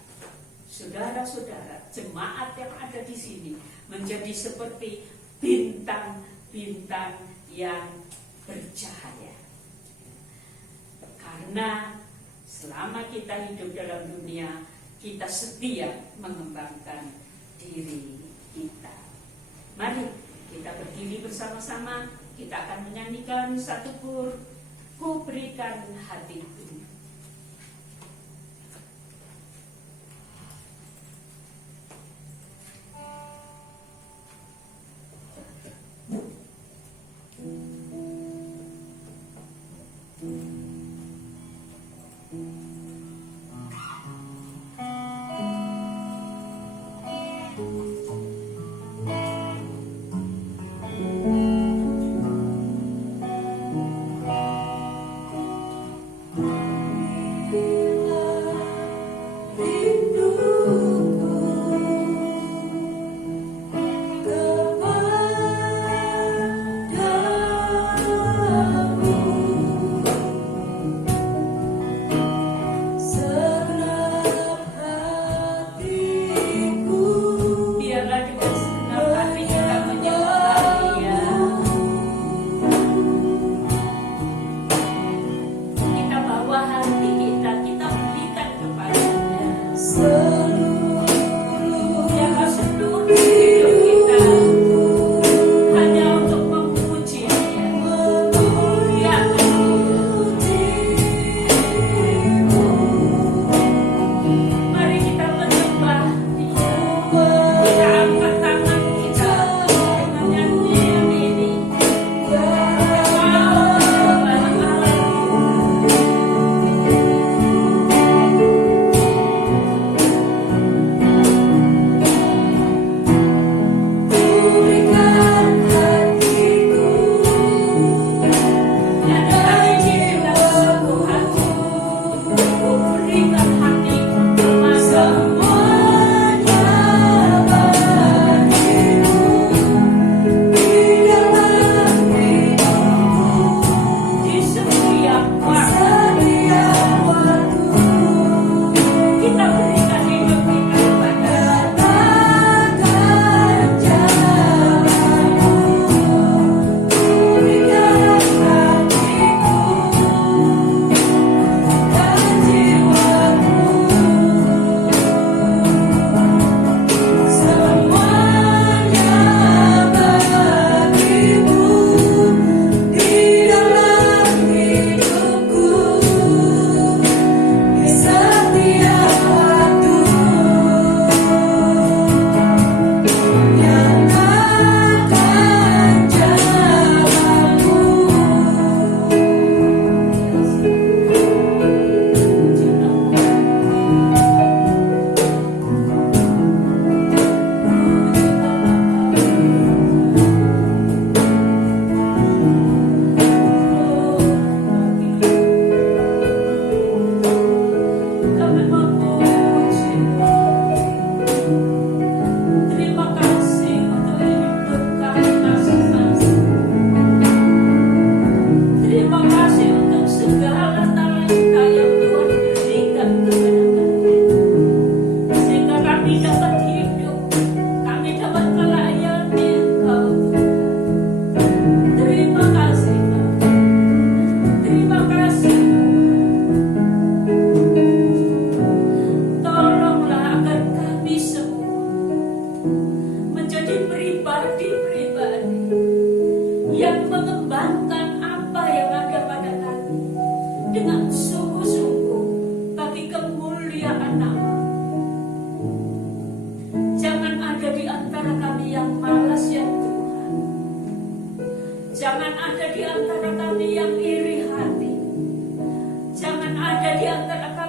saudara-saudara, jemaat yang ada di sini menjadi seperti bintang-bintang yang bercahaya. Karena selama kita hidup dalam dunia, kita setia mengembangkan diri kita. Mari kita berdiri bersama-sama. Kita akan menyanyikan satu ku berikan hatiku.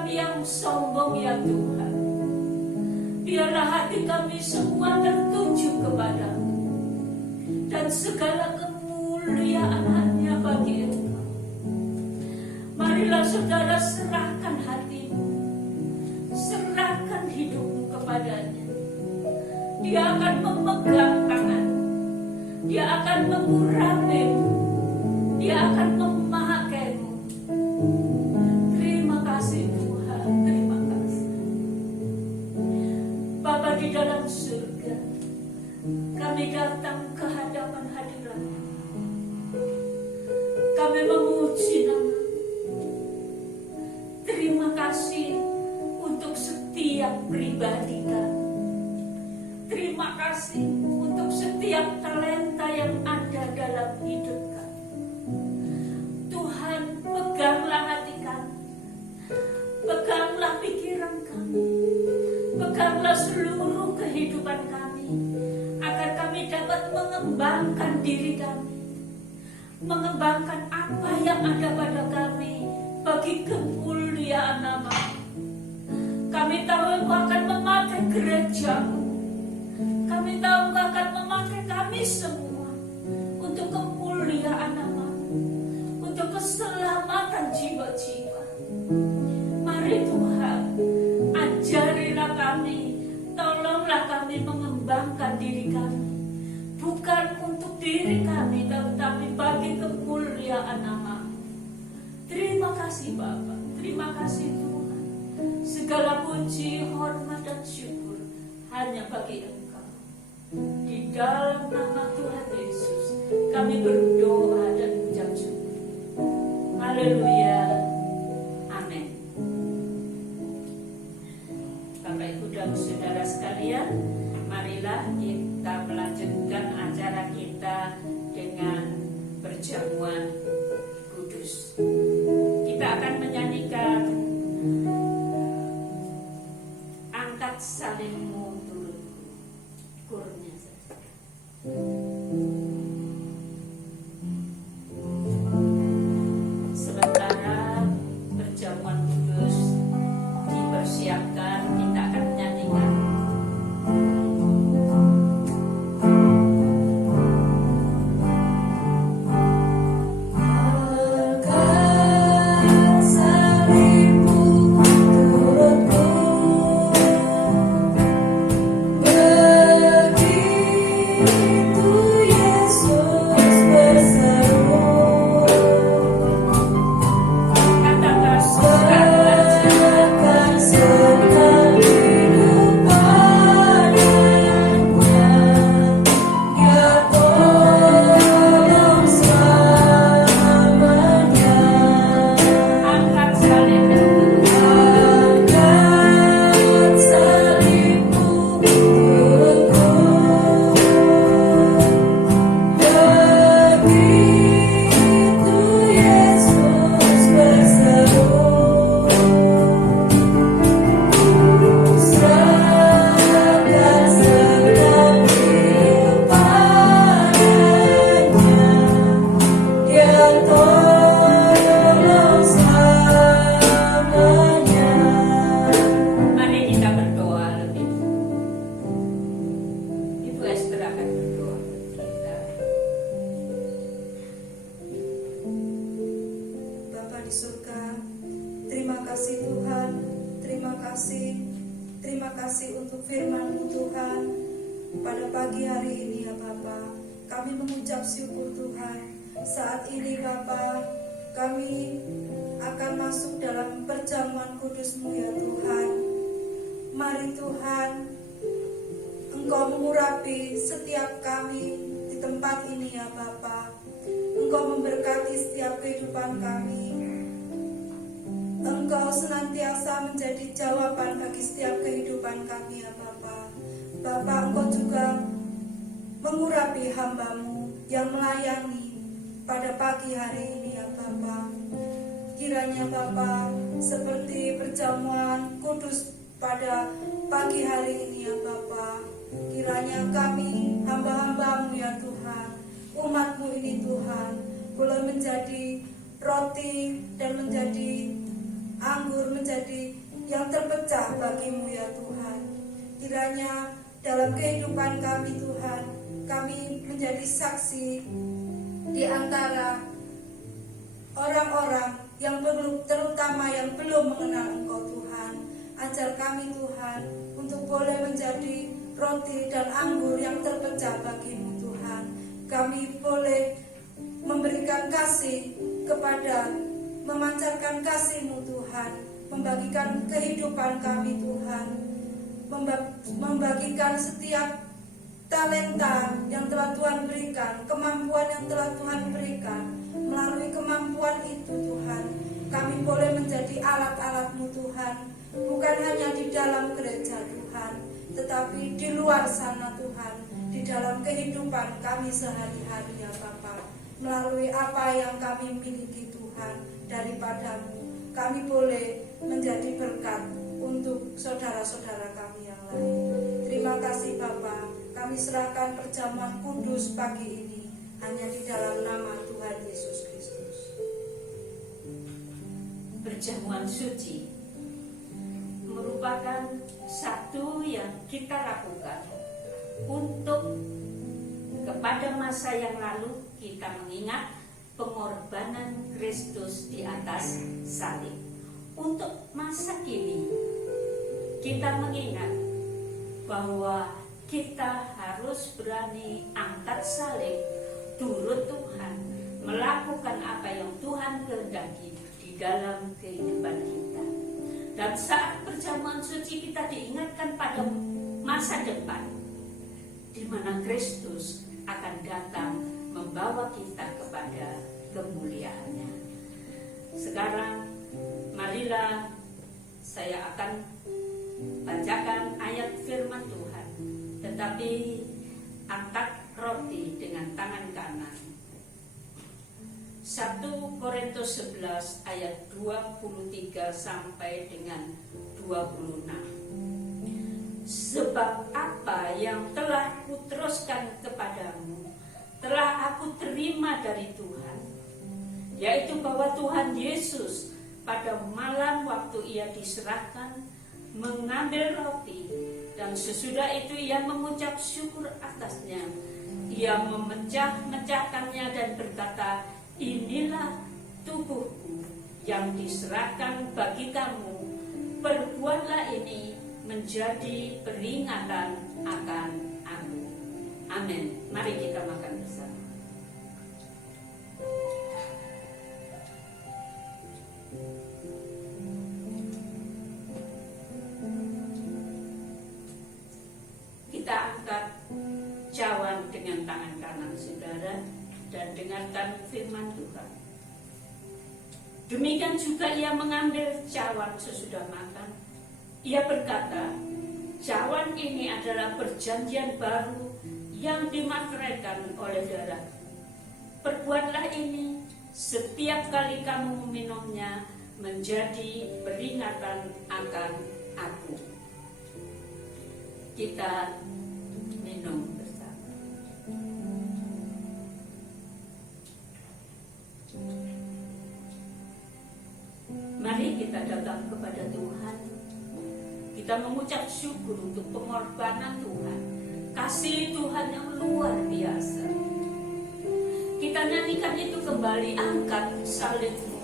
yang sombong ya Tuhan. Biarlah hati kami semua tertuju kepadamu, dan segala kemuliaan hanya bagi Engkau. Marilah saudara serahkan hatimu, serahkan hidupmu kepadanya. Dia akan memegang tangan, dia akan mengurapimu, dia akan memakaimu. Terima kasih Tuhan, terima kasih. Bapa di dalam surga, kami datang ke hadapan hadirat-Mu. Kami memuji nama. Terima kasih untuk setiap pribadi kami. Terima kasih untuk setiap talenta yang ada dalam hidup kami. Tuhan, peganglah hati kami, peganglah pikiran kami, peganglah seluruh kehidupan kami, agar kami dapat mengembangkan diri kami, mengembangkan apa yang ada pada kami bagi kemuliaan nama. Kami tahu Engkau akan memakai gereja-Mu. Kami tahu Engkau akan memakai kami semua untuk kemuliaan nama-Mu, untuk keselamatan jiwa-jiwa. Mari Tuhan, ajarilah kami, tolonglah kami mengembangkan diri kami, bukan untuk diri kami, tetapi bagi kemuliaan nama-Mu. Terima kasih Bapa, terima kasih Tuhan. Segala puji, hormat dan syukur hanya bagi Engkau. Di dalam nama Tuhan Yesus kami berdoa dan ucap syukur. Haleluya. Amin. Bapak Ibu dan saudara sekalian, marilah kita melanjutkan acara kita dengan perjamuan kudus. Kita akan menyanyikan Angkat Salibmu Turunku. Kurnya saja. Sementara perjamuan kudus dipersiapkan, kita akan menyanyikan Terima kasih untuk firman-Mu Tuhan. Pada pagi hari ini ya Bapa, kami mengucap syukur Tuhan. Saat ini Bapa, kami akan masuk dalam perjamuan kudus-Mu ya Tuhan. Mari Tuhan, Engkau mengurapi setiap kami di tempat ini ya Bapa. Engkau memberkati setiap kehidupan kami. Engkau senantiasa menjadi jawaban bagi setiap kehidupan kami ya Bapa. Bapa, Engkau juga mengurapi hamba-Mu yang melayani pada pagi hari ini ya Bapa. Kiranya Bapa, seperti perjamuan kudus pada pagi hari ini ya Bapa, kiranya kami hamba-hamba-Mu ya Tuhan, umat-Mu ini Tuhan, boleh menjadi roti dan menjadi anggur, menjadi yang terpecah bagi-Mu ya Tuhan. Kiranya dalam kehidupan kami Tuhan, kami menjadi saksi di antara orang-orang yang belum, terutama yang belum mengenal Engkau Tuhan. Ajar kami Tuhan untuk boleh menjadi roti dan anggur yang terpecah bagi-Mu Tuhan. Kami boleh memberikan kasih kepada, memancarkan kasih-Mu Tuhan, membagikan kehidupan kami Tuhan, membagikan setiap talenta yang telah Tuhan berikan, kemampuan yang telah Tuhan berikan. Melalui kemampuan itu Tuhan, kami boleh menjadi alat-alat-Mu Tuhan, bukan hanya di dalam gereja Tuhan, tetapi di luar sana Tuhan, di dalam kehidupan kami sehari-hari ya Bapa. Melalui apa yang kami miliki Tuhan daripada-Mu, kami boleh menjadi berkat untuk saudara-saudara kami yang lain. Terima kasih Bapa, kami serahkan perjamuan kudus pagi ini hanya di dalam nama Tuhan Yesus Kristus. Perjamuan suci merupakan satu yang kita lakukan untuk kepada masa yang lalu kita mengingat pengorbanan Kristus di atas salib. Untuk masa kini kita mengingat bahwa kita harus berani angkat salib, turut Tuhan, melakukan apa yang Tuhan kehendaki di dalam kehidupan kita. Dan saat perjamuan suci kita diingatkan pada masa depan, di mana Kristus akan datang membawa kita kepada kemuliaannya. Sekarang marilah saya akan bacakan ayat firman Tuhan, tetapi angkat roti dengan tangan kanan. 1 Korintus 11 ayat 23 sampai dengan 26. Sebab apa yang telah kuteruskan kepadamu telah aku terima dari Tuhan, yaitu bahwa Tuhan Yesus pada malam waktu ia diserahkan mengambil roti, dan sesudah itu ia mengucap syukur atasnya. Ia memecah-mecahkannya dan berkata, inilah tubuhku yang diserahkan bagi kamu. Perbuatlah ini menjadi peringatan akan aku. Amin. Mari kita makan bersama. Kita angkat cawan dengan tangan kanan saudara dan dengarkan firman Tuhan. Demikian juga ia mengambil cawan sesudah makan. Ia berkata, cawan ini adalah perjanjian baru yang dimateraikan oleh darah. Perbuatlah ini setiap kali kamu meminumnya menjadi peringatan akan aku. Kita minum bersama. Mari kita datang kepada Tuhan. Kita mengucap syukur untuk pengorbanan Tuhan, kasih Tuhan yang luar biasa. Kita nyanyikan itu kembali, angkat salibmu.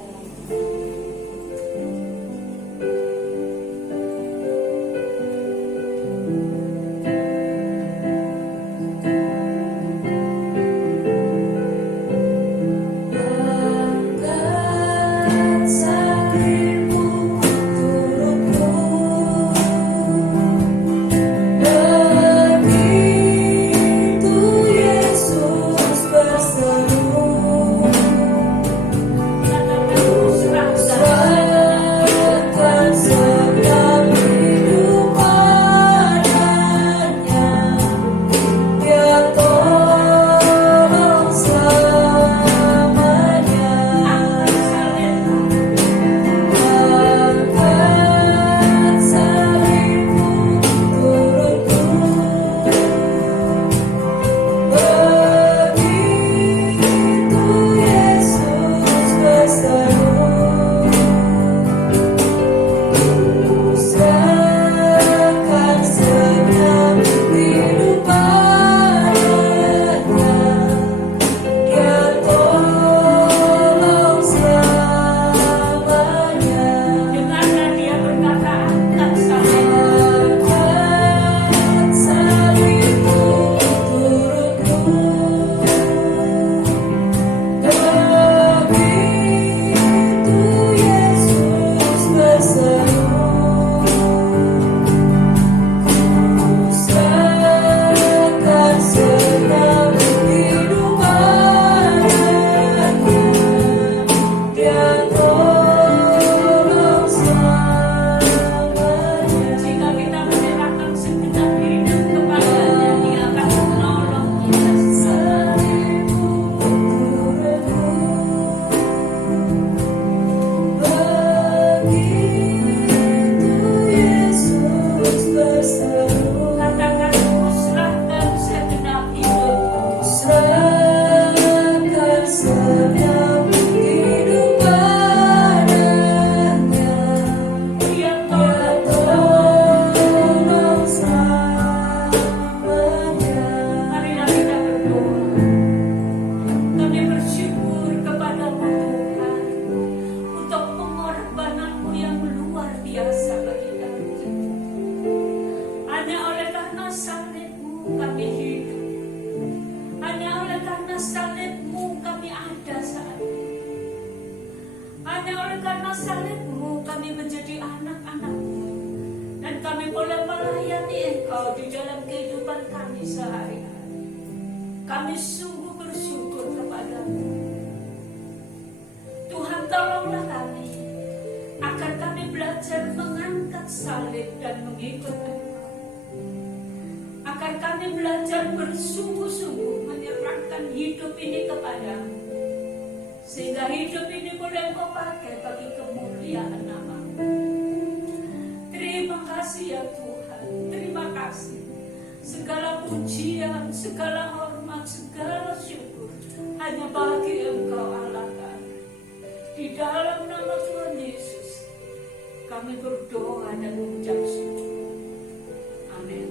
Berseru, serahkan salib-Mu kami menjadi anak-anak-Mu, dan kami boleh melayani Engkau di dalam kehidupan kami sehari-hari. Kami sungguh bersyukur kepadamu. Tuhan, tolonglah kami agar kami belajar mengangkat salib dan mengikut Engkau, agar kami belajar bersungguh-sungguh menyerahkan hidup ini kepadamu, sehingga hidup ini boleh Engkau pakai bagi kemuliaan nama-Mu. Terima kasih ya Tuhan, terima kasih. Segala pujian, segala hormat, segala syukur hanya bagi Engkau Allah kami. Di dalam nama Tuhan Yesus kami berdoa dan mengucap syukur. Amin.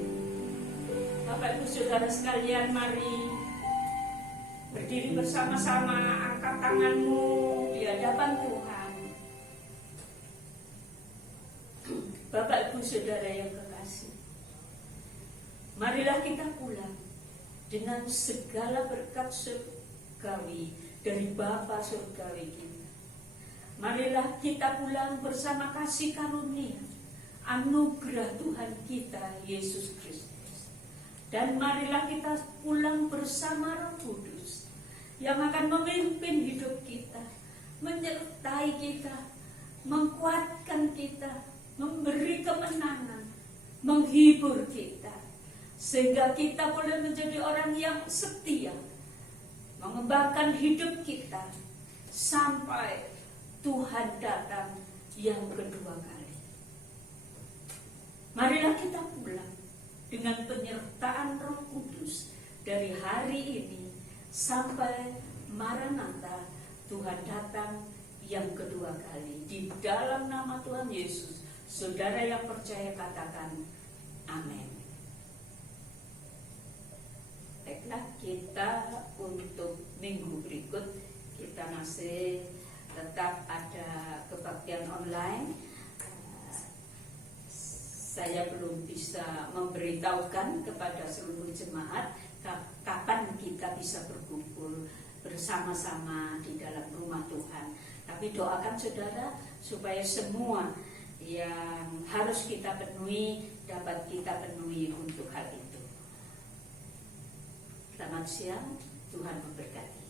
Bapak Ibu Saudara sekalian, mari berdiri bersama-sama, angkat tanganmu di hadapan Tuhan. Bapak Ibu Saudara yang kekasih, marilah kita pulang dengan segala berkat surgawi dari Bapa surgawi kita. Marilah kita pulang bersama kasih karunia, anugerah Tuhan kita Yesus Kristus. Dan marilah kita pulang bersama Roh Kudus yang akan memimpin hidup kita, menyertai kita, menguatkan kita, memberi kemenangan, menghibur kita, sehingga kita boleh menjadi orang yang setia, mengembangkan hidup kita sampai Tuhan datang yang kedua kali. Marilah kita pulang dengan penyertaan Roh Kudus dari hari ini sampai Maranatha, Tuhan datang yang kedua kali. Di dalam nama Tuhan Yesus, saudara yang percaya katakan amin. Baiklah, kita untuk minggu berikut kita masih tetap ada kebaktian online. Saya belum bisa memberitahukan kepada seluruh jemaat kapan kita bisa berkumpul bersama-sama di dalam rumah Tuhan. Tapi doakan saudara supaya semua yang harus kita penuhi dapat kita penuhi untuk hal itu. Selamat siang, Tuhan memberkati.